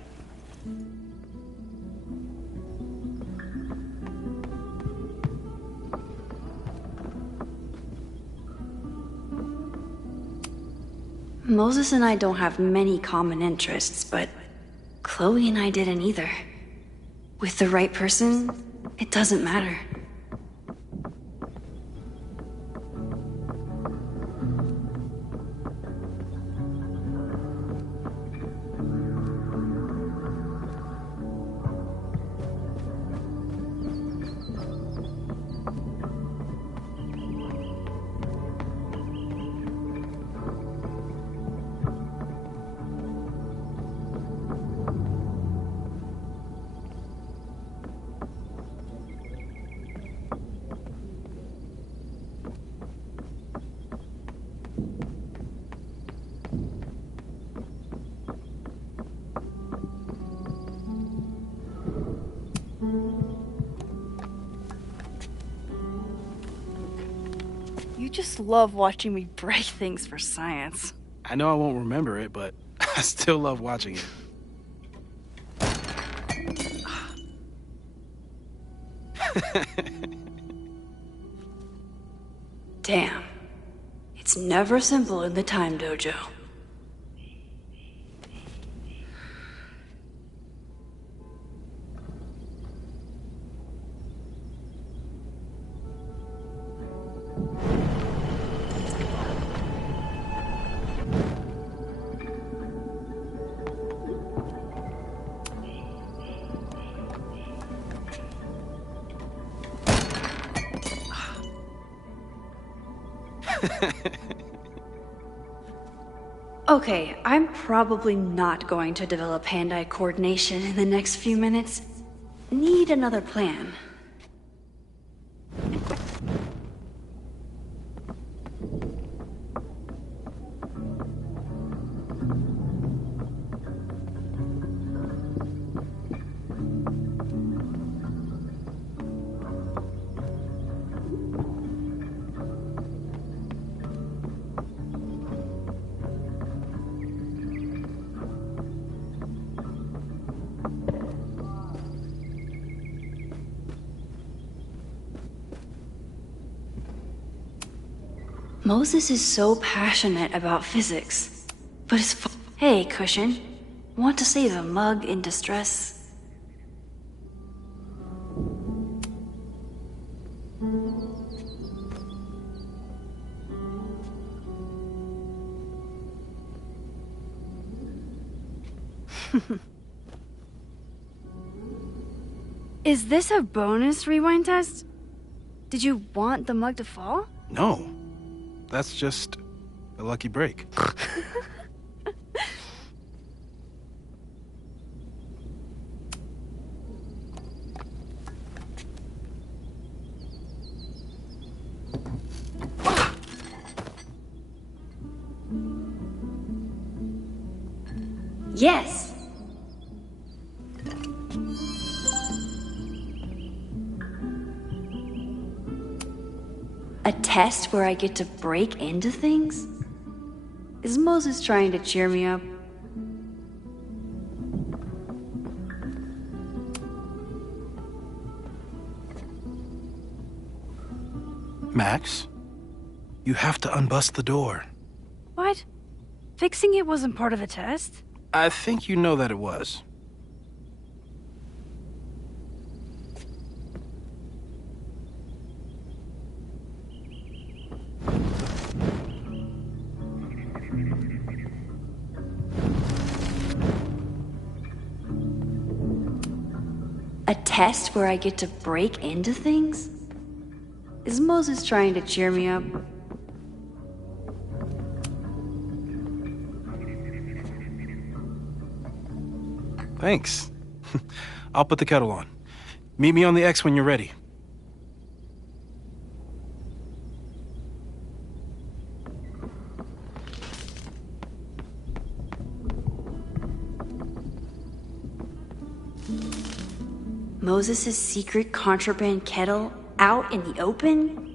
Moses and I don't have many common interests, but Chloe and I didn't either. With the right person, it doesn't matter. You just love watching me break things for science. I know I won't remember it, but I still love watching it. Damn. It's never simple in the time dojo. Okay, I'm probably not going to develop hand-eye coordination in the next few minutes. Need another plan. Moses is so passionate about physics, but Hey, Cushion. Want to save a mug in distress? Is this a bonus rewind test? Did you want the mug to fall? No. That's just a lucky break. Yes. A test where I get to break into things? Is Moses trying to cheer me up? Max, you have to unbust the door. What? Fixing it wasn't part of the test? I think you know that it was. A test where I get to break into things? Is Moses trying to cheer me up? Thanks. I'll put the kettle on. Meet me on the X when you're ready. Moses' secret contraband kettle out in the open?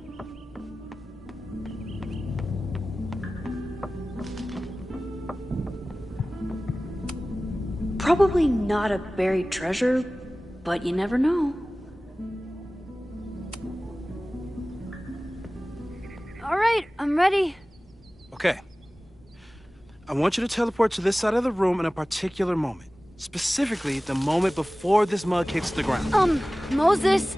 Probably not a buried treasure, but you never know. All right, I'm ready. Okay. I want you to teleport to this side of the room in a particular moment. Specifically, the moment before this mug hits the ground. Moses!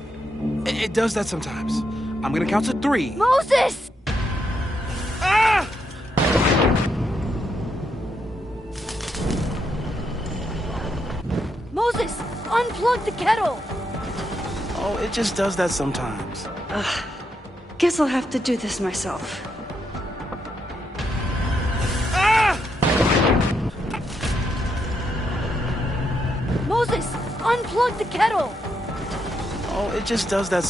It does that sometimes. I'm gonna count to 3. Moses! Ah! Moses, unplug the kettle! Oh, it just does that sometimes. Guess I'll have to do this myself. Moses, unplug the kettle! Oh, it just does that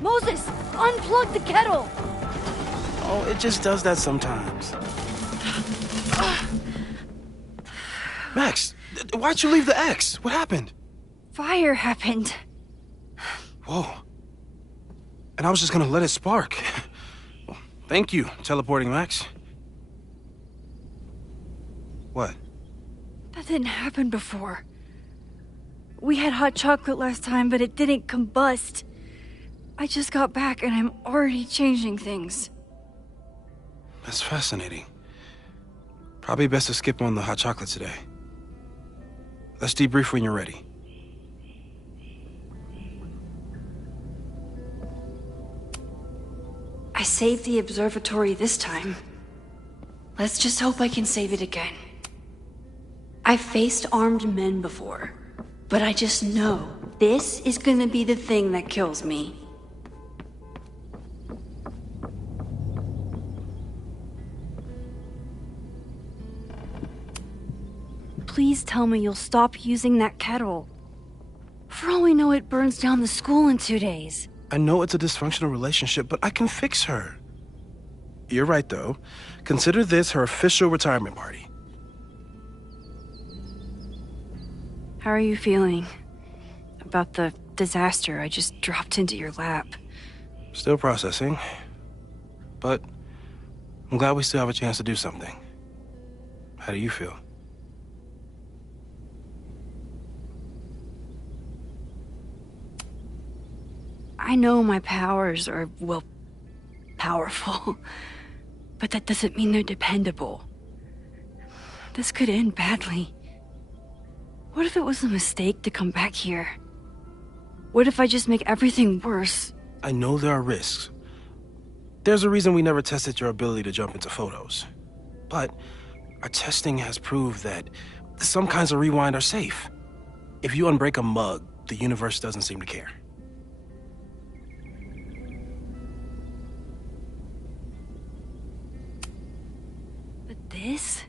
Moses, unplug the kettle! Oh, it just does that sometimes. Max, why'd you leave the X? What happened? Fire happened. Whoa. And I was just gonna let it spark. Well, thank you, teleporting Max. What? That didn't happen before. We had hot chocolate last time, but it didn't combust. I just got back and I'm already changing things. That's fascinating. Probably best to skip on the hot chocolate today. Let's debrief when you're ready. I saved the observatory this time. Let's just hope I can save it again. I've faced armed men before, but I just know this is gonna be the thing that kills me. Please tell me you'll stop using that kettle. For all we know, it burns down the school in 2 days. I know it's a dysfunctional relationship, but I can fix her. You're right, though. Consider this her official retirement party. How are you feeling about the disaster I just dropped into your lap? Still processing. But I'm glad we still have a chance to do something. How do you feel? I know my powers are, well, powerful. But that doesn't mean they're dependable. This could end badly. What if it was a mistake to come back here? What if I just make everything worse? I know there are risks. There's a reason we never tested your ability to jump into photos. But our testing has proved that some kinds of rewind are safe. If you unbreak a mug, the universe doesn't seem to care. But this?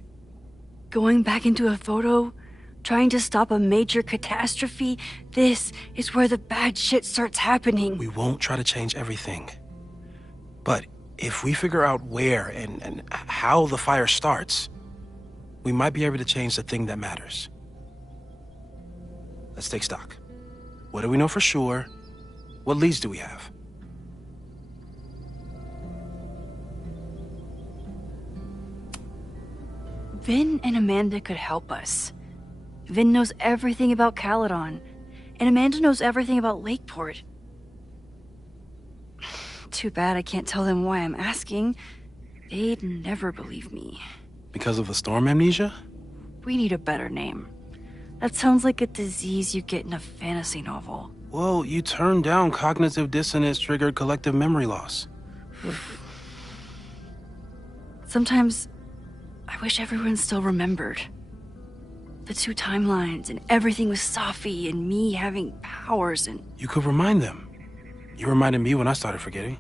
Going back into a photo? Trying to stop a major catastrophe? This is where the bad shit starts happening. We won't try to change everything. But if we figure out where and how the fire starts, we might be able to change the thing that matters. Let's take stock. What do we know for sure? What leads do we have? Vin and Amanda could help us. Vin knows everything about Caledon, and Amanda knows everything about Lakeport. Too bad I can't tell them why I'm asking. They'd never believe me. Because of the storm amnesia? We need a better name. That sounds like a disease you get in a fantasy novel. Well, you turned down cognitive dissonance triggered collective memory loss. Sometimes I wish everyone still remembered. The two timelines and everything with Safi and me having powers and... You could remind them. You reminded me when I started forgetting.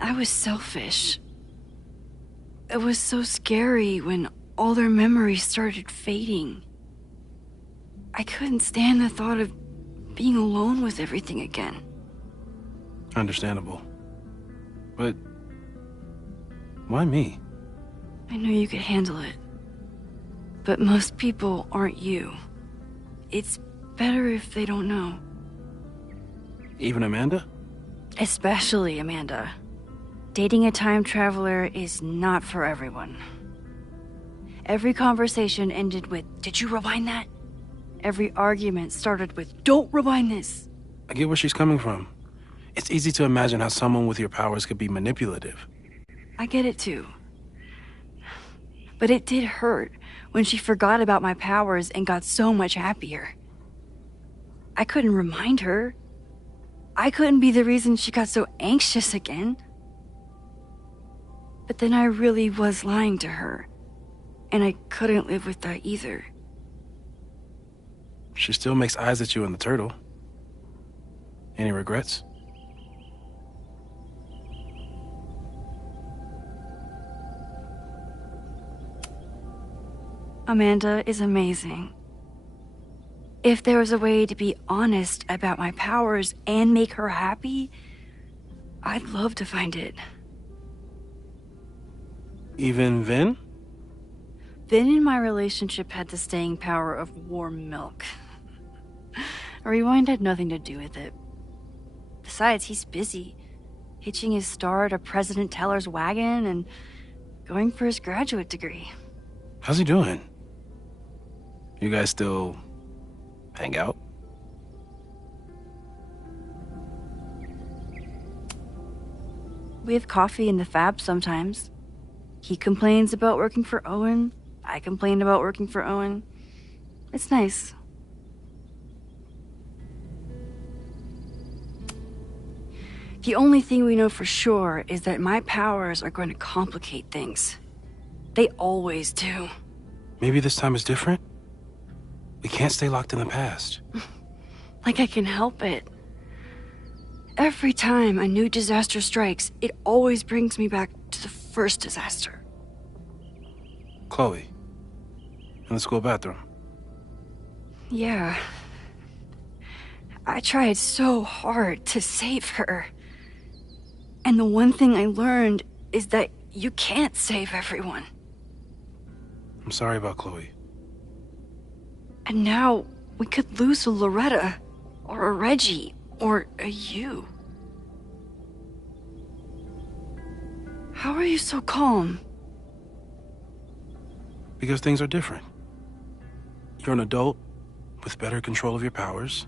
I was selfish. It was so scary when all their memories started fading. I couldn't stand the thought of being alone with everything again. Understandable. But why me? I knew you could handle it. But most people aren't you. It's better if they don't know. Even Amanda? Especially Amanda. Dating a time traveler is not for everyone. Every conversation ended with, "Did you rewind that?" Every argument started with, "Don't rewind this." I get where she's coming from. It's easy to imagine how someone with your powers could be manipulative. I get it too. But it did hurt when she forgot about my powers and got so much happier. I couldn't remind her. I couldn't be the reason she got so anxious again. But then I really was lying to her, and I couldn't live with that either. She still makes eyes at you and the turtle. Any regrets? Amanda is amazing. If there was a way to be honest about my powers and make her happy, I'd love to find it. Even Vin? Vin and my relationship had the staying power of warm milk. A rewind had nothing to do with it. Besides, he's busy, hitching his star to President Teller's wagon and going for his graduate degree. How's he doing? You guys still hang out? We have coffee in the Fab sometimes. He complains about working for Owen. I complain about working for Owen. It's nice. The only thing we know for sure is that my powers are going to complicate things. They always do. Maybe this time is different? We can't stay locked in the past. Like I can help it. Every time a new disaster strikes, it always brings me back to the first disaster. Chloe, in the school bathroom. Yeah. I tried so hard to save her. And the one thing I learned is that you can't save everyone. I'm sorry about Chloe. And now we could lose a Loretta, or a Reggie, or a you. How are you so calm? Because things are different. You're an adult with better control of your powers.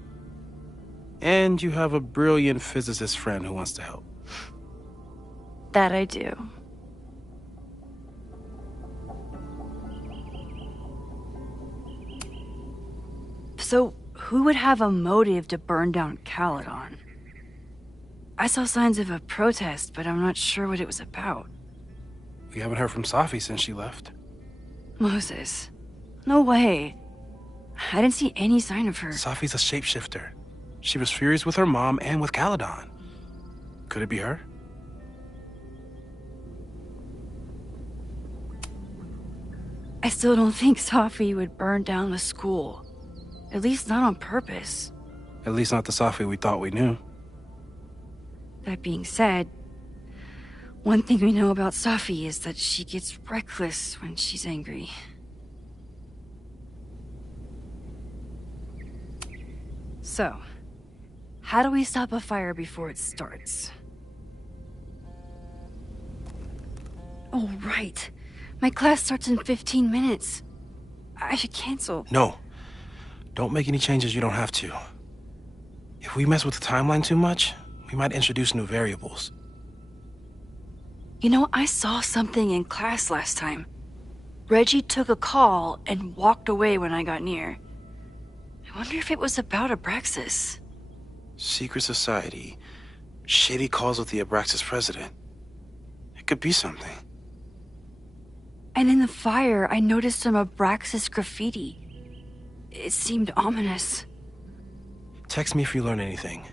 And you have a brilliant physicist friend who wants to help. That I do. So, who would have a motive to burn down Caledon? I saw signs of a protest, but I'm not sure what it was about. We haven't heard from Safi since she left. Moses. No way. I didn't see any sign of her. Safi's a shapeshifter. She was furious with her mom and with Caledon. Could it be her? I still don't think Safi would burn down the school. At least not on purpose. At least not the Safi we thought we knew. That being said, One thing we know about Safi is that she gets reckless when she's angry. So, how do we stop a fire before it starts? Oh, right. My class starts in 15 minutes. I should cancel. No. Don't make any changes you don't have to. If we mess with the timeline too much, we might introduce new variables. You know, I saw something in class last time. Reggie took a call and walked away when I got near. I wonder if it was about Abraxas. Secret society. Shady calls with the Abraxas president. It could be something. And in the fire, I noticed some Abraxas graffiti. It seemed ominous. Text me if you learn anything.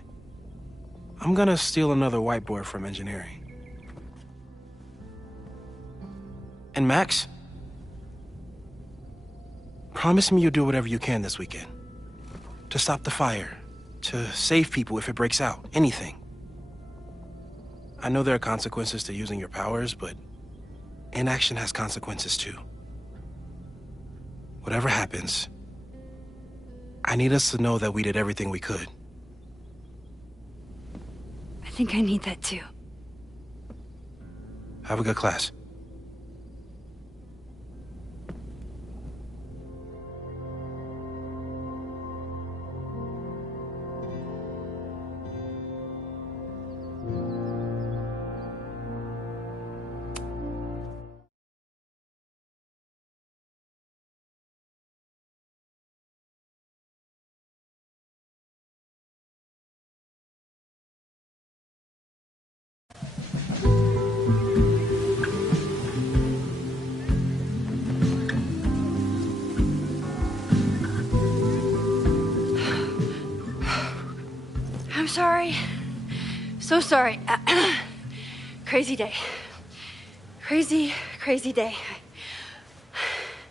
I'm gonna steal another whiteboard from engineering. And Max? Promise me you'll do whatever you can this weekend. To stop the fire. To save people if it breaks out. Anything. I know there are consequences to using your powers, but inaction has consequences too. Whatever happens, I need us to know that we did everything we could. I think I need that too. Have a good class. I'm sorry. So sorry. Crazy day. Crazy day.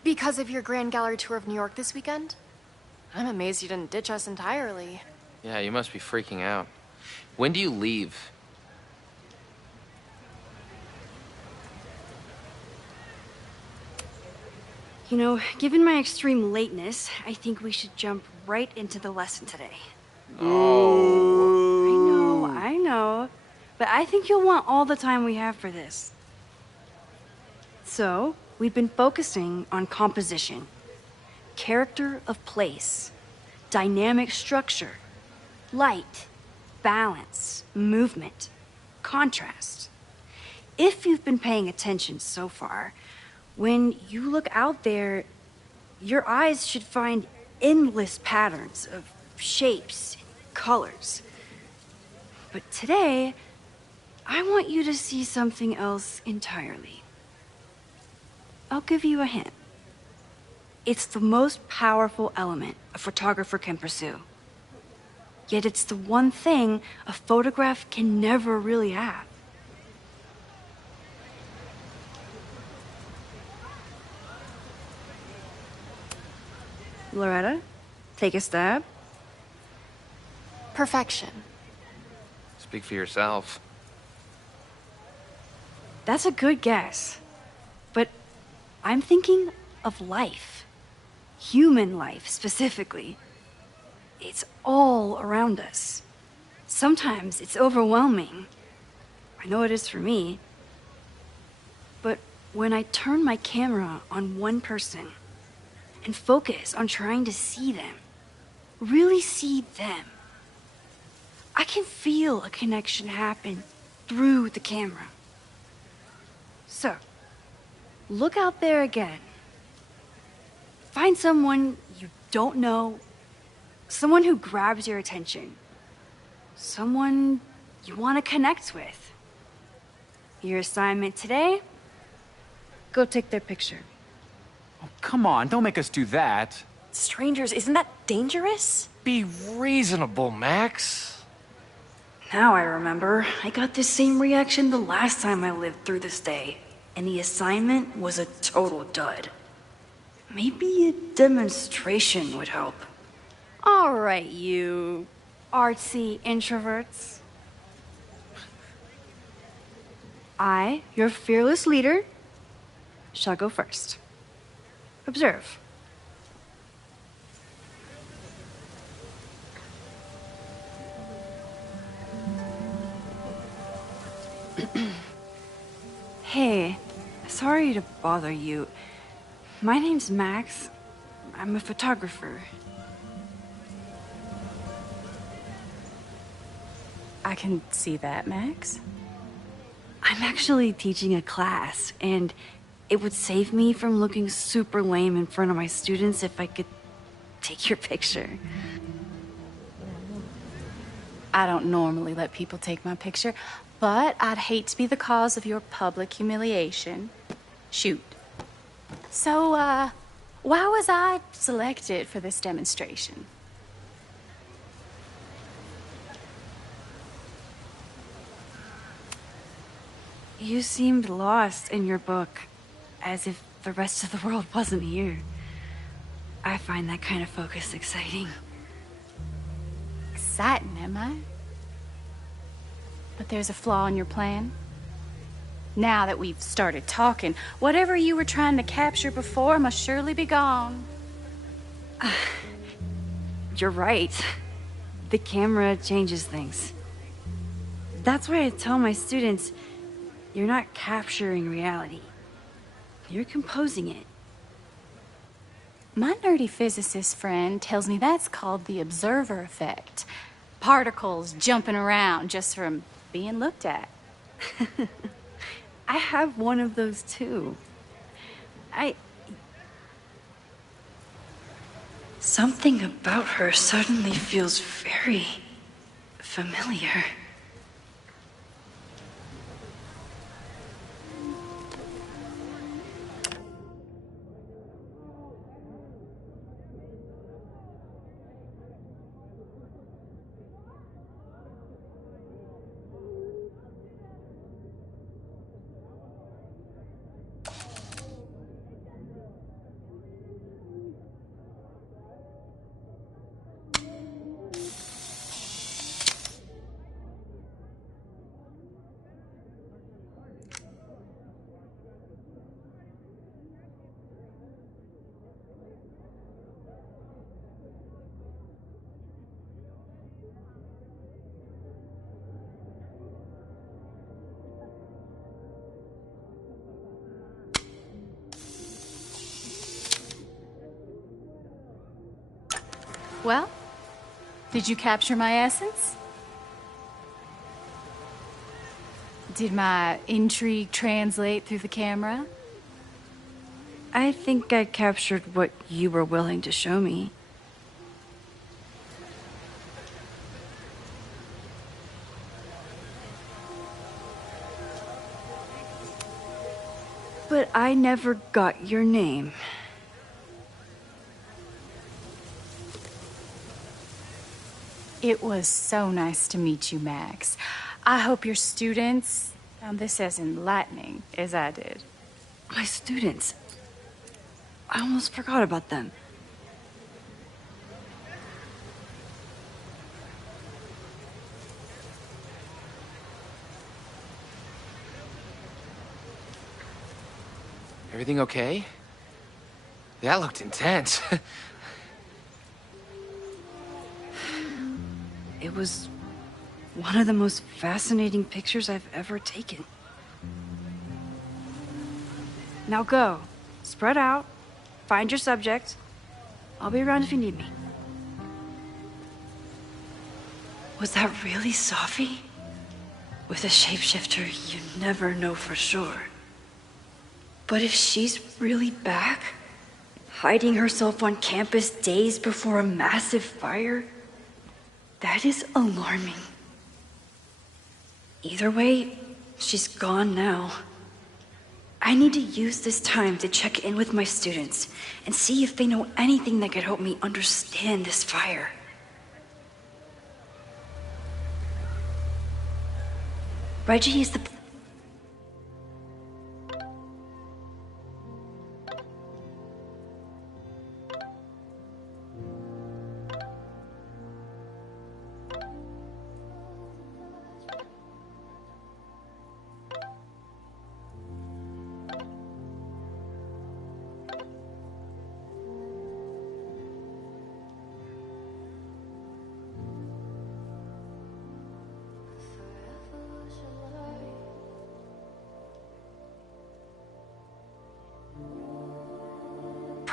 Because of your Grand Gallery tour of New York this weekend? I'm amazed you didn't ditch us entirely. Yeah, you must be freaking out. When do you leave? You know, given my extreme lateness, I think we should jump right into the lesson today. Oh. I know. But I think you'll want all the time we have for this. So, we've been focusing on composition, character of place, dynamic structure, light, balance, movement, contrast. If you've been paying attention so far, when you look out there, your eyes should find endless patterns of shapes and colors. But today, I want you to see something else entirely. I'll give you a hint. It's the most powerful element a photographer can pursue. Yet it's the one thing a photograph can never really have. Loretta, take a stab. Perfection. Speak for yourself. That's a good guess. But I'm thinking of life. Human life, specifically. It's all around us. Sometimes it's overwhelming. I know it is for me. But when I turn my camera on one person and focus on trying to see them, really see them, I can feel a connection happen through the camera. So, look out there again. Find someone you don't know, someone who grabs your attention, someone you want to connect with. Your assignment today? Go take their picture. Oh, come on, don't make us do that. Strangers, isn't that dangerous? Be reasonable, Max. Now I remember. I got the same reaction the last time I lived through this day, and the assignment was a total dud. Maybe a demonstration would help. All right, you artsy introverts. I, your fearless leader, shall go first. Observe. Hey, sorry to bother you. My name's Max. I'm a photographer. I can see that, Max. I'm actually teaching a class, and it would save me from looking super lame in front of my students if I could take your picture. I don't normally let people take my picture, but I'd hate to be the cause of your public humiliation. Shoot. So, why was I selected for this demonstration? You seemed lost in your book, as if the rest of the world wasn't here. I find that kind of focus exciting. Exciting, am I? But there's a flaw in your plan. Now that we've started talking, whatever you were trying to capture before must surely be gone. You're right. The camera changes things. That's why I tell my students, you're not capturing reality. You're composing it. My nerdy physicist friend tells me that's called the observer effect. Particles jumping around just from being looked at. I have one of those too. Something about her suddenly feels very familiar. Well, did you capture my essence? Did my intrigue translate through the camera? I think I captured what you were willing to show me. But I never got your name. It was so nice to meet you, Max. I hope your students found this as enlightening as I did. My students. I almost forgot about them. Everything okay? That looked intense. It was one of the most fascinating pictures I've ever taken. Now go. Spread out. Find your subject. I'll be around if you need me. Was that really Safi? With a shapeshifter, you never know for sure. But if she's really back, hiding herself on campus days before a massive fire, that is alarming. Either way, she's gone now. I need to use this time to check in with my students and see if they know anything that could help me understand this fire. Reggie is the...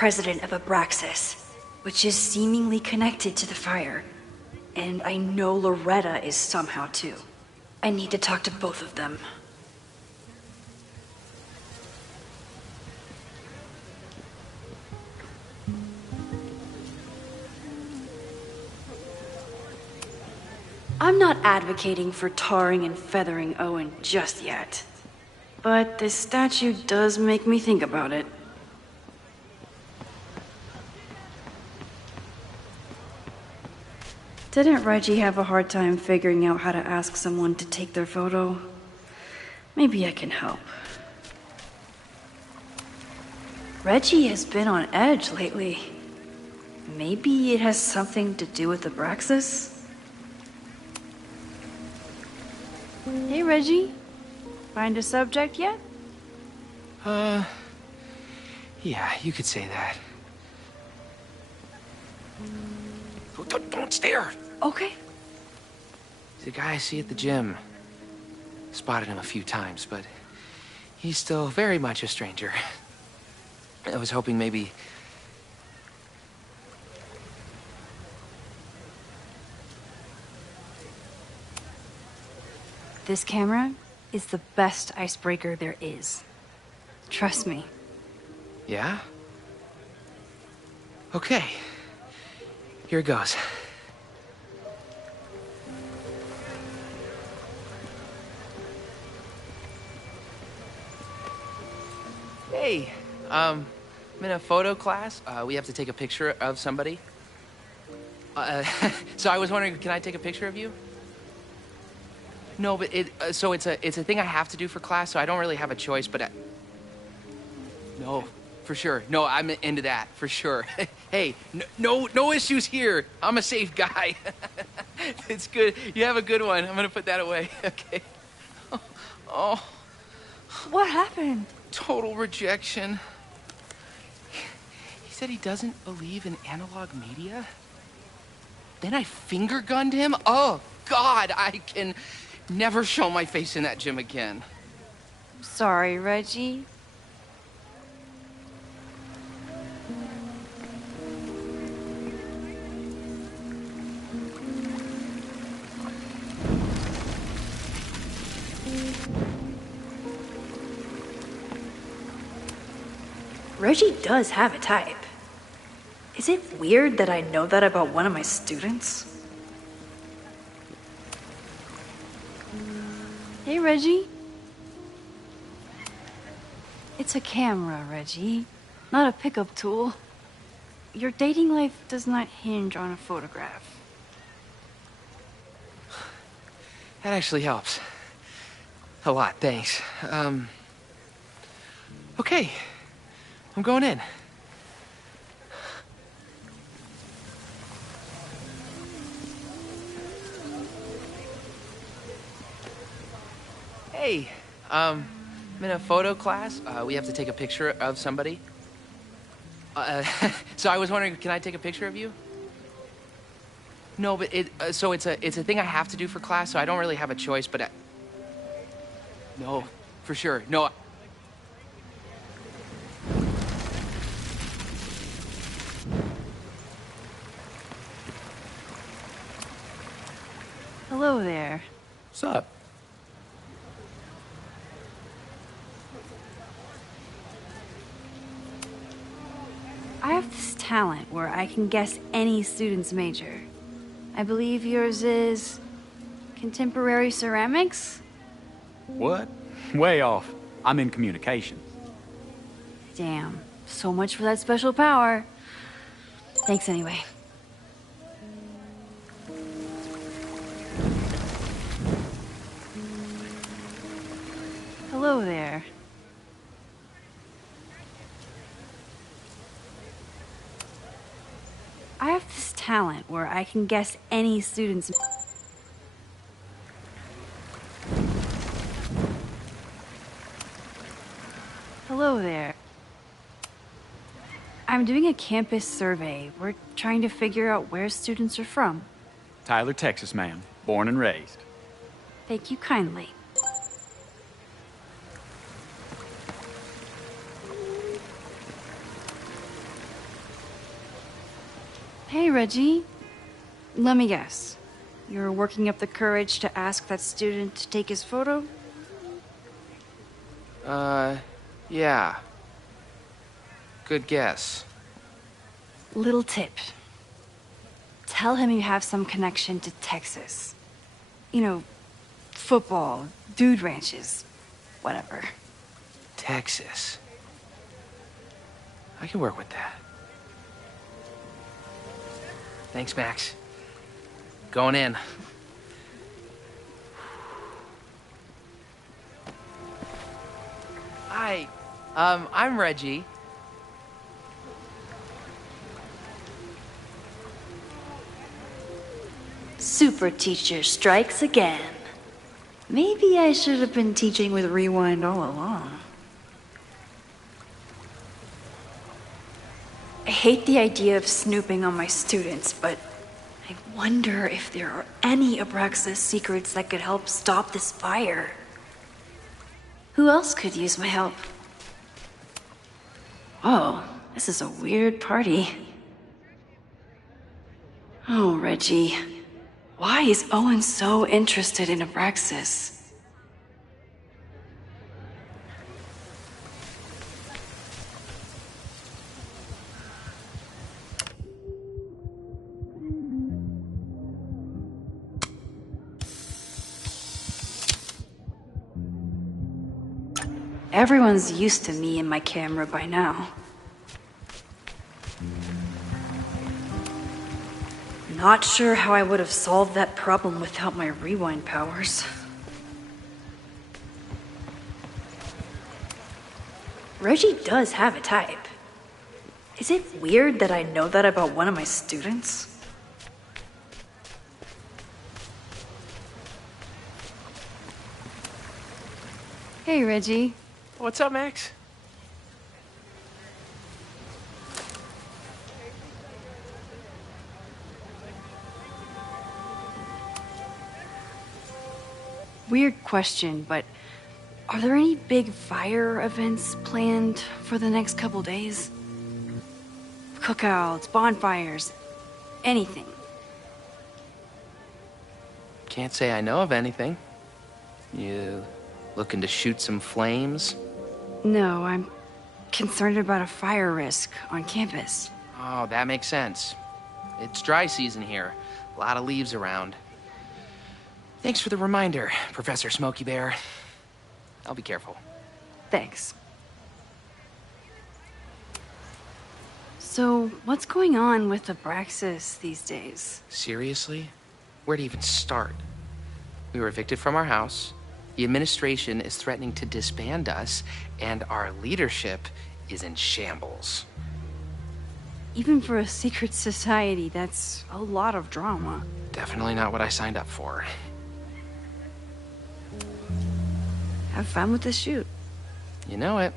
president of Abraxas, which is seemingly connected to the fire. And I know Loretta is somehow too. I need to talk to both of them. I'm not advocating for tarring and feathering Owen just yet. But this statue does make me think about it. Didn't Reggie have a hard time figuring out how to ask someone to take their photo? Maybe I can help. Reggie has been on edge lately. Maybe it has something to do with Abraxas? Hey, Reggie. Find a subject yet? Yeah, you could say that. Don't stare! Okay. He's a guy I see at the gym. Spotted him a few times, but he's still very much a stranger. I was hoping maybe... This camera is the best icebreaker there is. Trust me. Yeah? Okay. Here goes. Hey, I'm in a photo class. We have to take a picture of somebody. So I was wondering, can I take a picture of you? No, but it's a thing I have to do for class, so I don't really have a choice, but no, for sure. No, I'm into that, for sure. Hey, no issues here. I'm a safe guy. It's good. You have a good one. I'm gonna put that away. Okay. Oh. What happened? Total rejection. He said he doesn't believe in analog media. Then I finger gunned him? Oh, God, I can never show my face in that gym again. Sorry, Reggie. Reggie does have a type. Is it weird that I know that about one of my students? Hey, Reggie. It's a camera, Reggie, not a pickup tool. Your dating life does not hinge on a photograph. That actually helps. A lot, thanks. Okay. I'm going in. Hey, I'm in a photo class. We have to take a picture of somebody. So I was wondering, can I take a picture of you? No, but it's a thing I have to do for class, so I don't really have a choice, but no, for sure. No. Hello there. What's up? I have this talent where I can guess any student's major. I believe yours is contemporary ceramics? What? Way off. I'm in communication. Damn, so much for that special power. Thanks anyway. Hello there. I have this talent where I can guess any student's... Hello there. I'm doing a campus survey. We're trying to figure out where students are from. Tyler, Texas, ma'am. Born and raised. Thank you kindly. Hey, Reggie. Let me guess. You're working up the courage to ask that student to take his photo? Yeah. Good guess. Little tip. Tell him you have some connection to Texas. You know, football, dude ranches, whatever. Texas. I can work with that. Thanks, Max. Going in. Hi. I'm Reggie. Super teacher strikes again. Maybe I should have been teaching with Rewind all along. I hate the idea of snooping on my students, but I wonder if there are any Abraxas secrets that could help stop this fire. Who else could use my help? Oh, this is a weird party. Oh, Reggie. Why is Owen so interested in Abraxas? Everyone's used to me and my camera by now. Not sure how I would have solved that problem without my rewind powers. Reggie does have a type. Is it weird that I know that about one of my students? Hey, Reggie. What's up, Max? Weird question, but are there any big fire events planned for the next couple days? Cookouts, bonfires, anything. Can't say I know of anything. You looking to shoot some flames? No, I'm concerned about a fire risk on campus. Oh, that makes sense. It's dry season here. A lot of leaves around. Thanks for the reminder, Professor Smokey Bear. I'll be careful. Thanks. So, what's going on with Abraxas these days? Seriously? Where to even start? We were evicted from our house, the administration is threatening to disband us, and our leadership is in shambles. Even for a secret society, that's a lot of drama. Definitely not what I signed up for. Have fun with the shoot. You know it.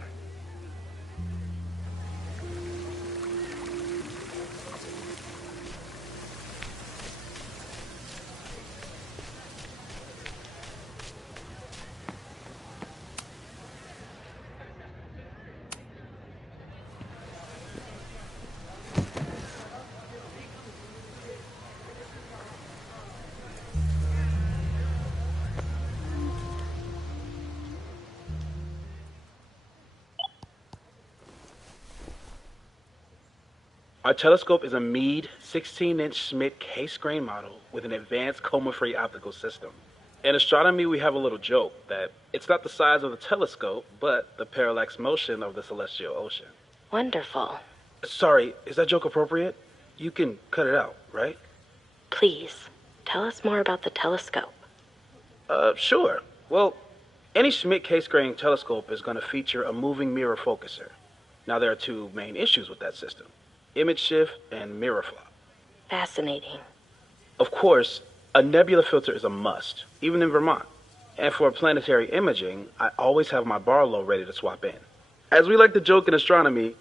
Our telescope is a Meade 16-inch Schmidt case-grain model with an advanced coma-free optical system. In astronomy, we have a little joke that it's not the size of the telescope, but the parallax motion of the celestial ocean. Wonderful. Sorry, is that joke appropriate? You can cut it out, right? Please, tell us more about the telescope. Sure. Well, any Schmidt case-grain telescope is going to feature a moving mirror focuser. Now, there are two main issues with that system: image shift and mirror flop. Fascinating. Of course, a nebula filter is a must, even in Vermont. And for planetary imaging, I always have my bar low ready to swap in. As we like to joke in astronomy,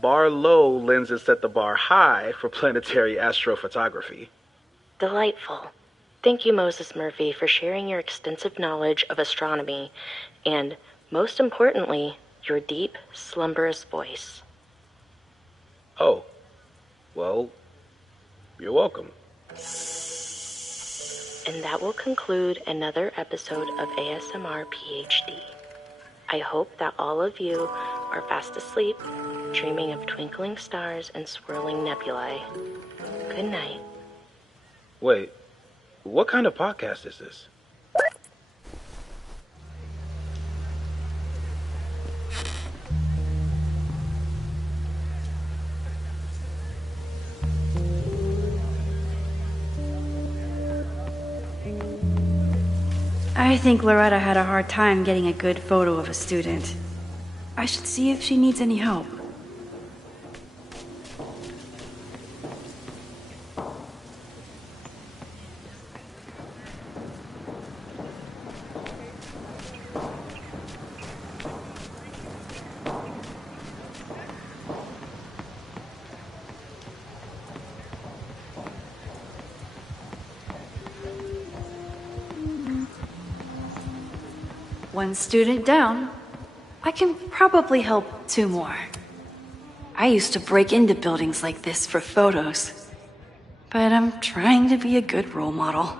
bar low lenses set the bar high for planetary astrophotography. Delightful. Thank you, Moses Murphy, for sharing your extensive knowledge of astronomy and, most importantly, your deep, slumberous voice. Oh, well, You're welcome. And that will conclude another episode of ASMR PhD. I hope that all of you are fast asleep, dreaming of twinkling stars and swirling nebulae. Good night. Wait, what kind of podcast is this? I think Loretta had a hard time getting a good photo of a student. I should see if she needs any help. One student down. I can probably help 2 more. I used to break into buildings like this for photos. But I'm trying to be a good role model.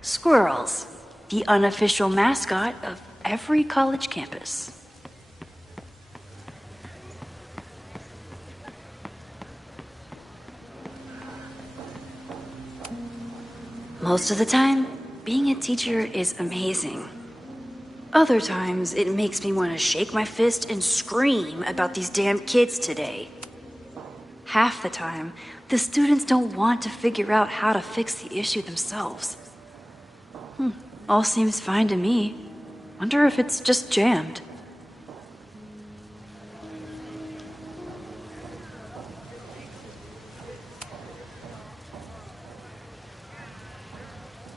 Squirrels, the unofficial mascot of every college campus. Most of the time, being a teacher is amazing. Other times, it makes me want to shake my fist and scream about these damn kids today. Half the time, the students don't want to figure out how to fix the issue themselves. All seems fine to me. Wonder if it's just jammed.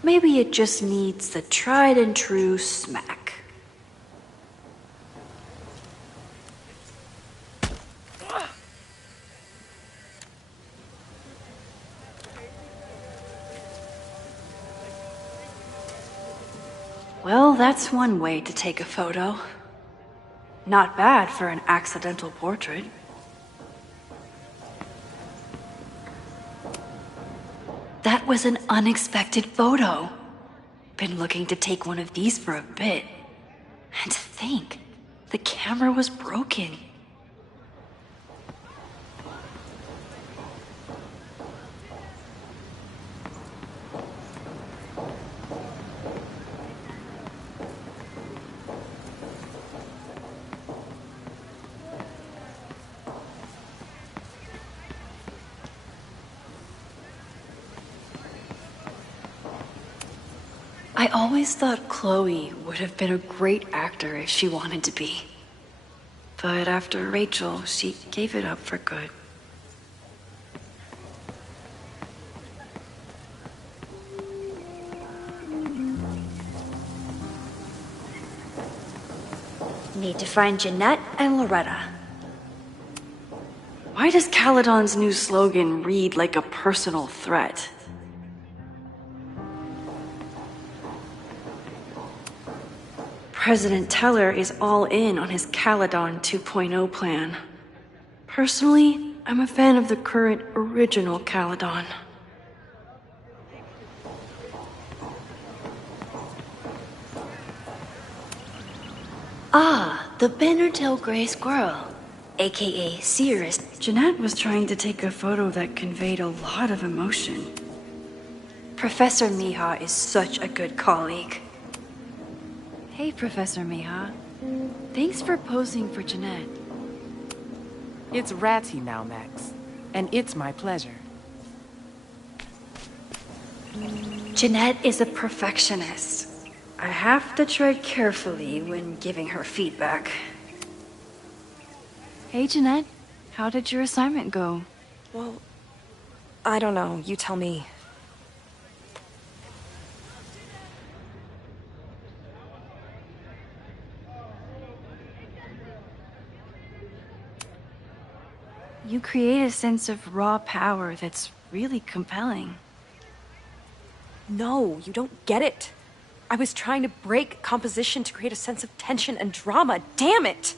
Maybe it just needs the tried and true smack. Well, that's one way to take a photo. Not bad for an accidental portrait. That was an unexpected photo. Been looking to take one of these for a bit. And to think, the camera was broken. I always thought Chloe would have been a great actor if she wanted to be. But after Rachel, she gave it up for good. Need to find Jeanette and Loretta. Why does Caledon's new slogan read like a personal threat? President Teller is all in on his Caledon 2.0 plan. Personally, I'm a fan of the current original Caledon. Ah, the Bannertail Gray Squirrel, aka Seerist. Jeanette was trying to take a photo that conveyed a lot of emotion. Professor Mija is such a good colleague. Hey, Professor Mija. Thanks for posing for Jeanette. It's Ratty now, Max. And it's my pleasure. Jeanette is a perfectionist. I have to tread carefully when giving her feedback. Hey, Jeanette. How did your assignment go? Well, I don't know. You tell me. You create a sense of raw power that's really compelling. No, you don't get it. I was trying to break composition to create a sense of tension and drama. Damn it!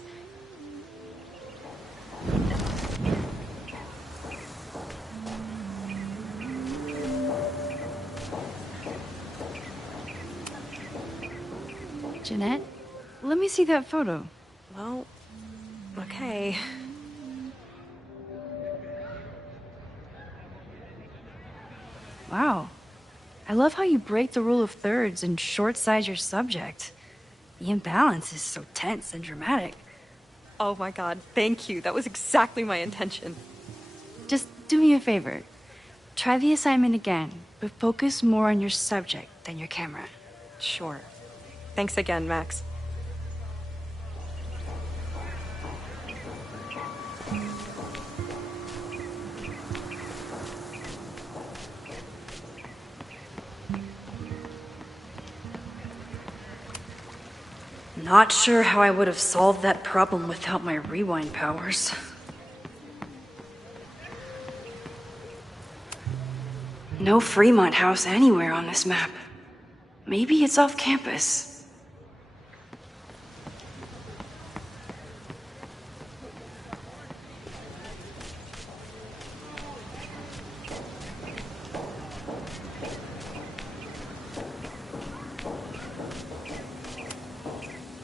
Jeanette, let me see that photo. Well, okay. Wow. I love how you break the rule of thirds and short-size your subject. The imbalance is so tense and dramatic. Oh my god, thank you. That was exactly my intention. Just do me a favor. Try the assignment again, but focus more on your subject than your camera. Sure. Thanks again, Max. Not sure how I would have solved that problem without my rewind powers. No Fremont house anywhere on this map. Maybe it's off campus.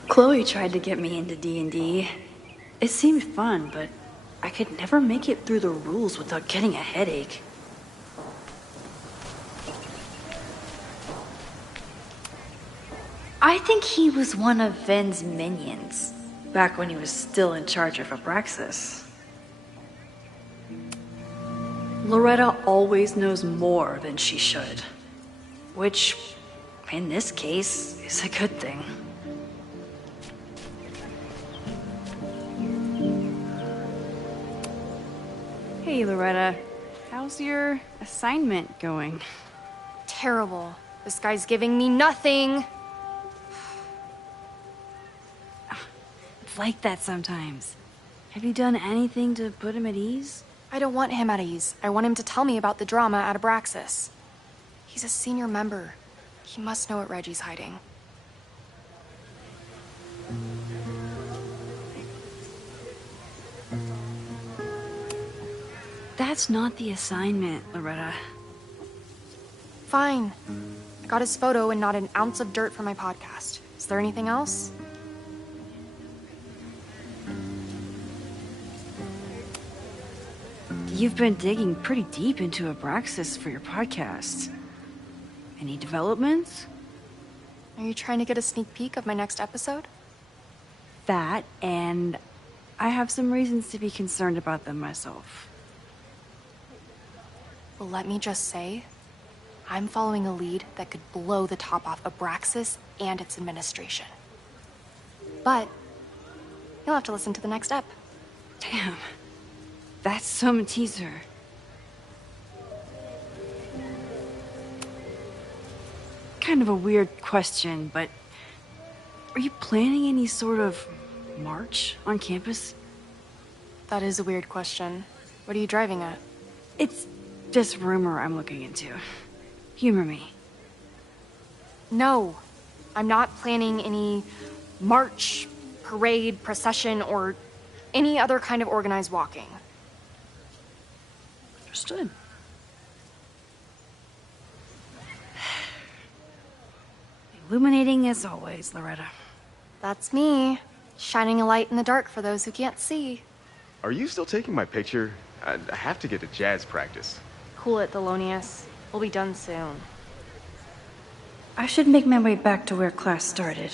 Chloe tried to get me into D&D. It seemed fun, but I could never make it through the rules without getting a headache. I think he was one of Ven's minions, back when he was still in charge of Abraxas. Loretta always knows more than she should, which, in this case, is a good thing. Hey, Loretta. How's your assignment going? Terrible. This guy's giving me nothing. It's like that sometimes. Have you done anything to put him at ease? I don't want him at ease. I want him to tell me about the drama at Abraxas. He's a senior member. He must know what Reggie's hiding. That's not the assignment, Loretta. Fine. I got his photo and not an ounce of dirt for my podcast. Is there anything else? You've been digging pretty deep into Abraxas for your podcast. Any developments? Are you trying to get a sneak peek of my next episode? That, and I have some reasons to be concerned about them myself. Well, let me just say, I'm following a lead that could blow the top off Abraxas and its administration. But you'll have to listen to the next ep. Damn. That's some teaser. Kind of a weird question, but are you planning any sort of march on campus? That is a weird question. What are you driving at? It's just rumor I'm looking into. Humor me. No, I'm not planning any march, parade, procession, or any other kind of organized walking. Understood. Illuminating as always, Loretta. That's me, shining a light in the dark for those who can't see. Are you still taking my picture? I have to get to jazz practice. Cool it, Thelonious. We'll be done soon. I should make my way back to where class started.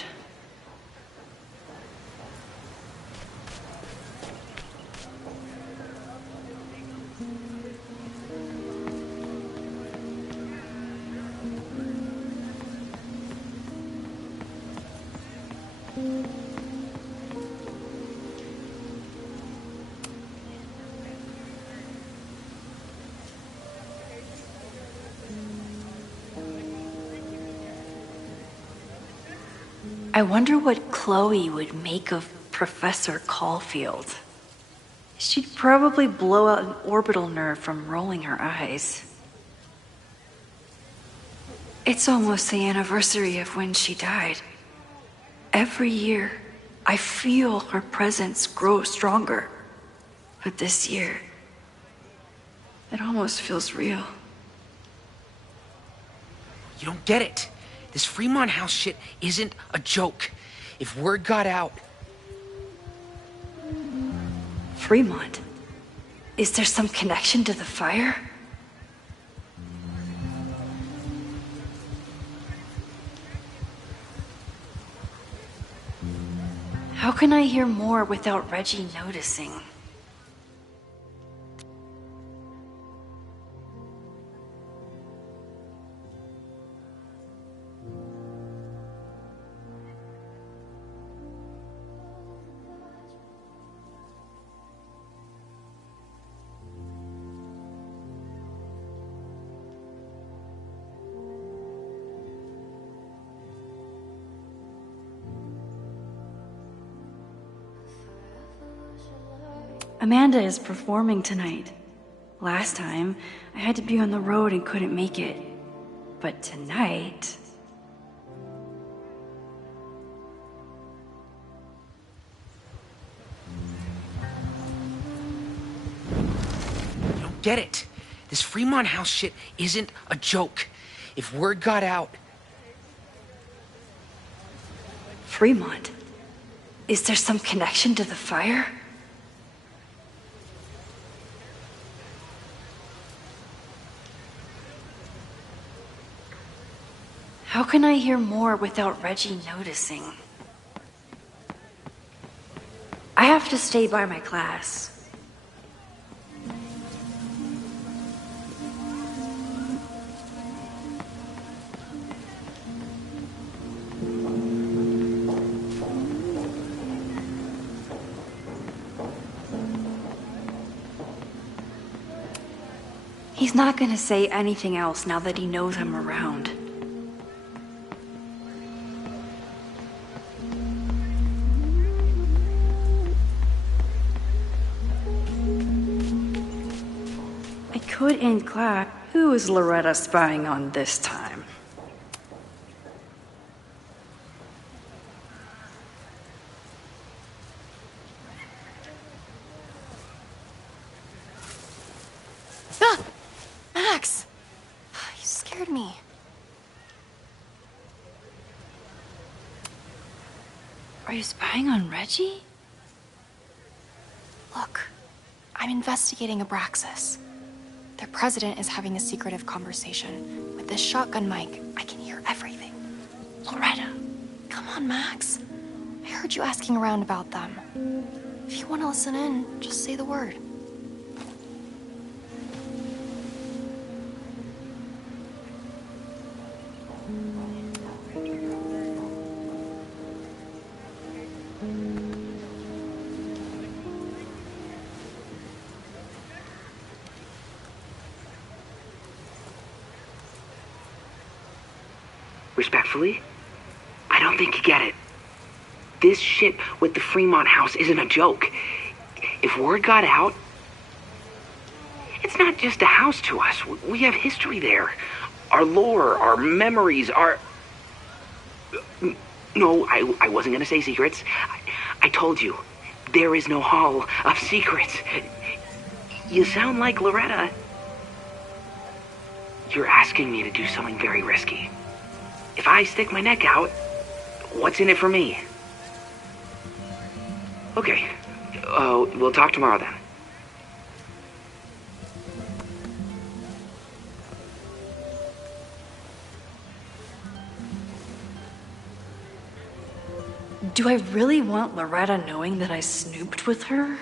I wonder what Chloe would make of Professor Caulfield. She'd probably blow out an orbital nerve from rolling her eyes. It's almost the anniversary of when she died. Every year, I feel her presence grow stronger. But this year, it almost feels real. You don't get it. This Fremont House shit isn't a joke. If word got out... Fremont? Is there some connection to the fire? How can I hear more without Reggie noticing? Amanda is performing tonight. Last time, I had to be on the road and couldn't make it. But tonight... You don't get it. This Fremont House shit isn't a joke. If word got out... Fremont? Is there some connection to the fire? How can I hear more without Reggie noticing? I have to stay by my class. He's not gonna say anything else now that he knows I'm around. I could end class. Who is Loretta spying on this time? Max! You scared me. Are you spying on Reggie? Look, I'm investigating Abraxas. Their president is having a secretive conversation. With this shotgun mic, I can hear everything. Loretta, come on, Max. I heard you asking around about them. If you want to listen in, just say the word. Respectfully, I don't think you get it. This shit with the Fremont House isn't a joke. If word got out, it's not just a house to us. We have history there. Our lore, our memories, our... No, I wasn't gonna say secrets. I told you, there is no Hall of Secrets. You sound like Loretta. You're asking me to do something very risky. If I stick my neck out, what's in it for me? Okay, we'll talk tomorrow then. Do I really want Loretta knowing that I snooped with her?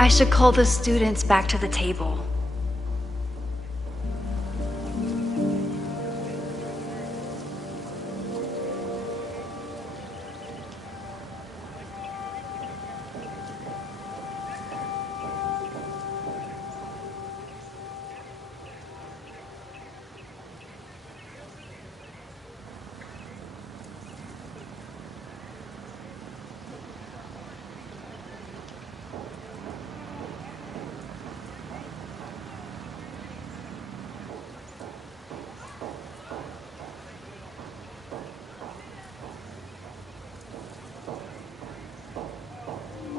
I should call the students back to the table.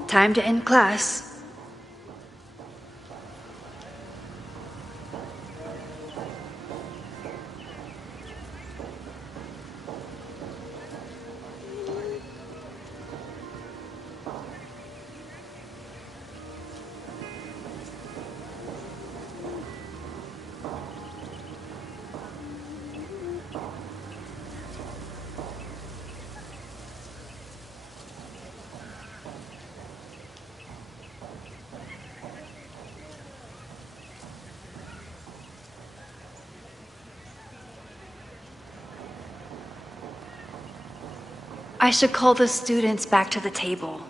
Time to end class. I should call the students back to the table.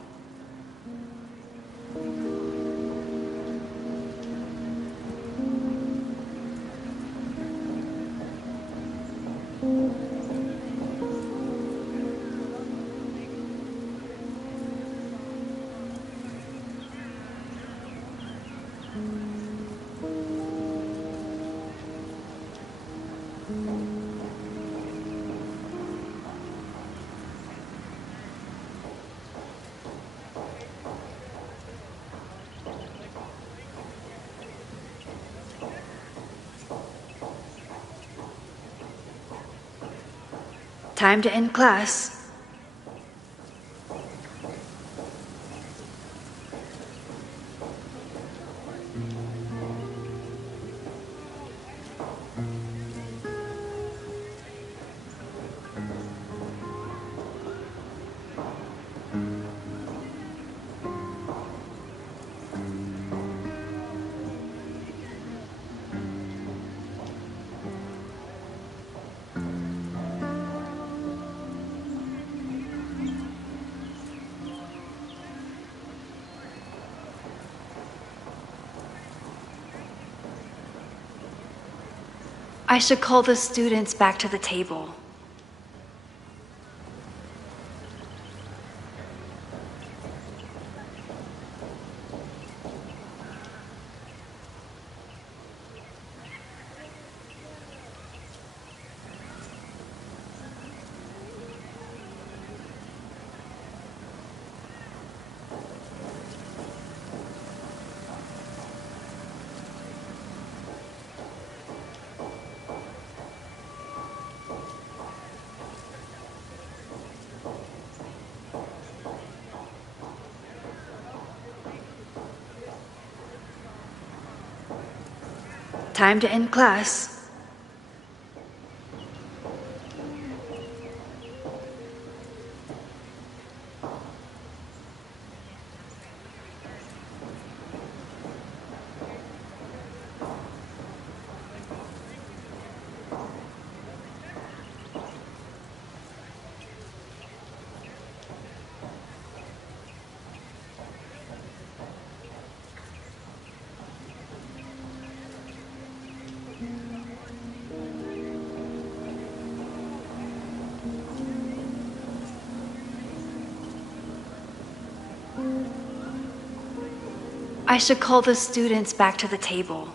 Time to end class. I should call the students back to the table. Time to end class. I should call the students back to the table.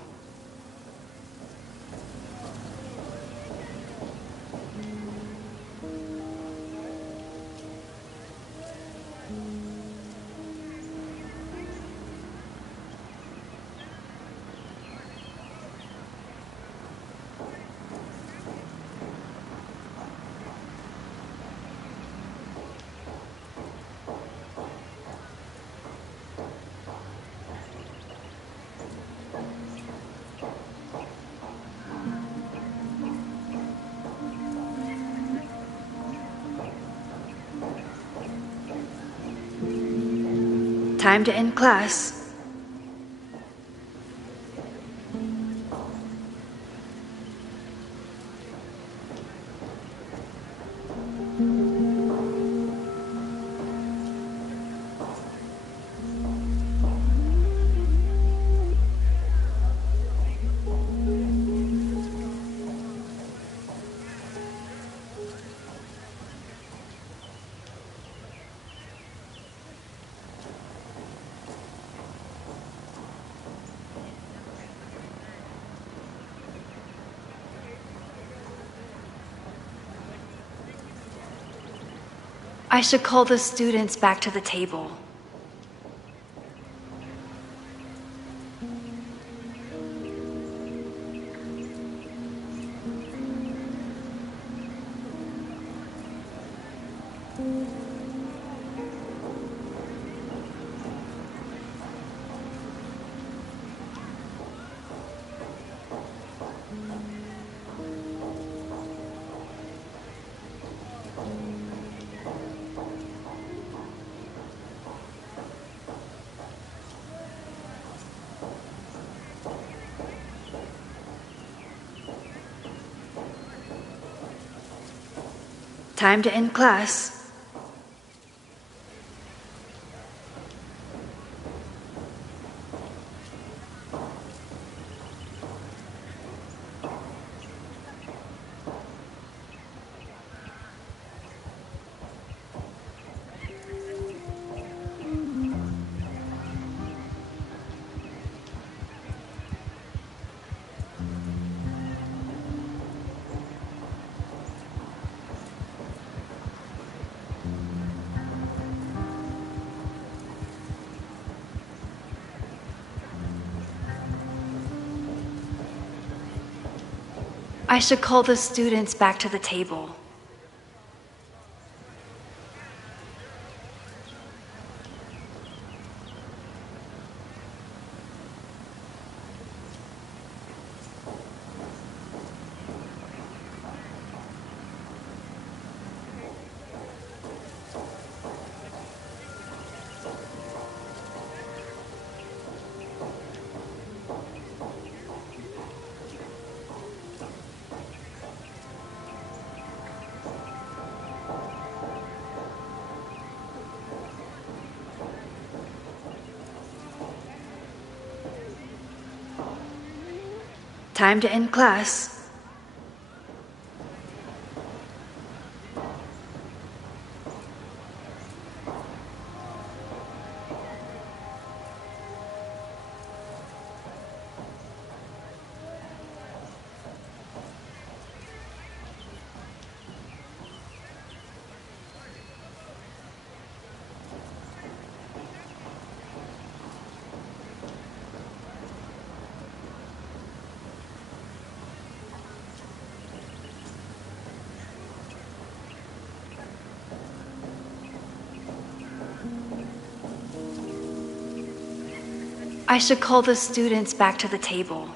Time to end class. I should call the students back to the table. Time to end class. I should call the students back to the table. Time to end class. I should call the students back to the table.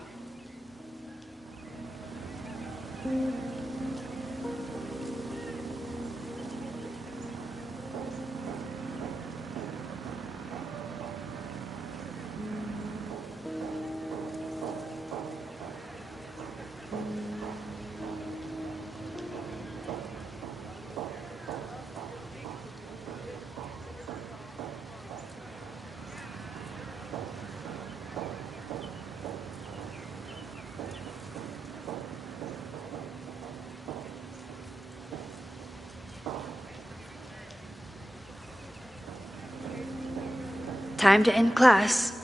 Time to end class.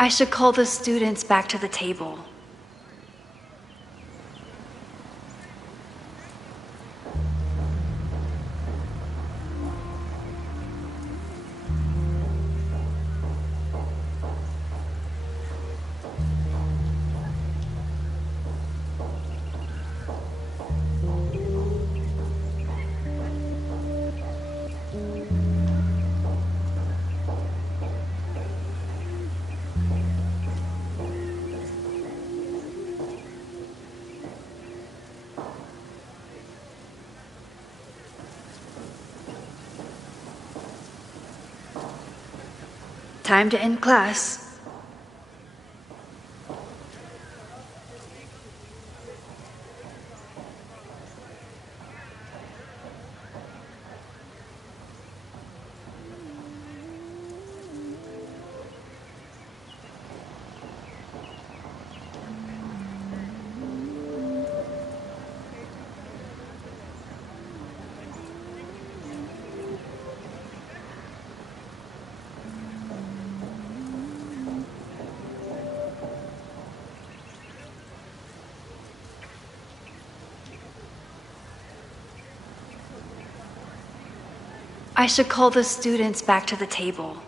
I should call the students back to the table. Time to end class. I should call the students back to the table.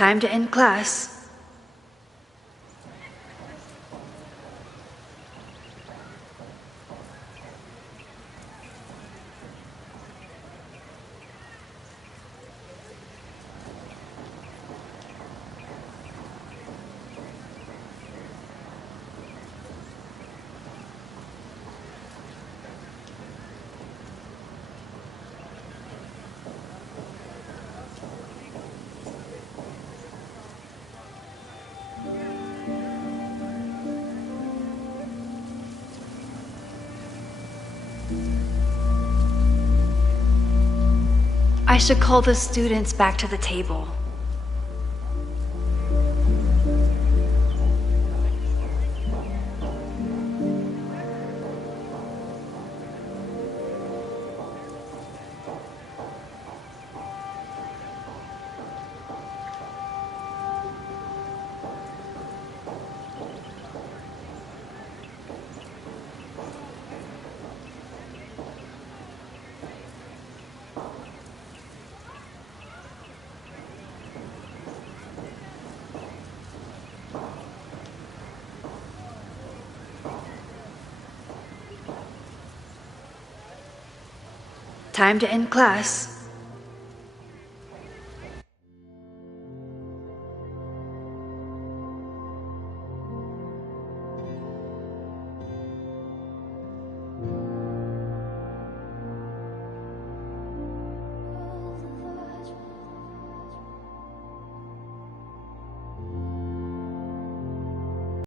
Time to end class. I should call the students back to the table. Time to end class.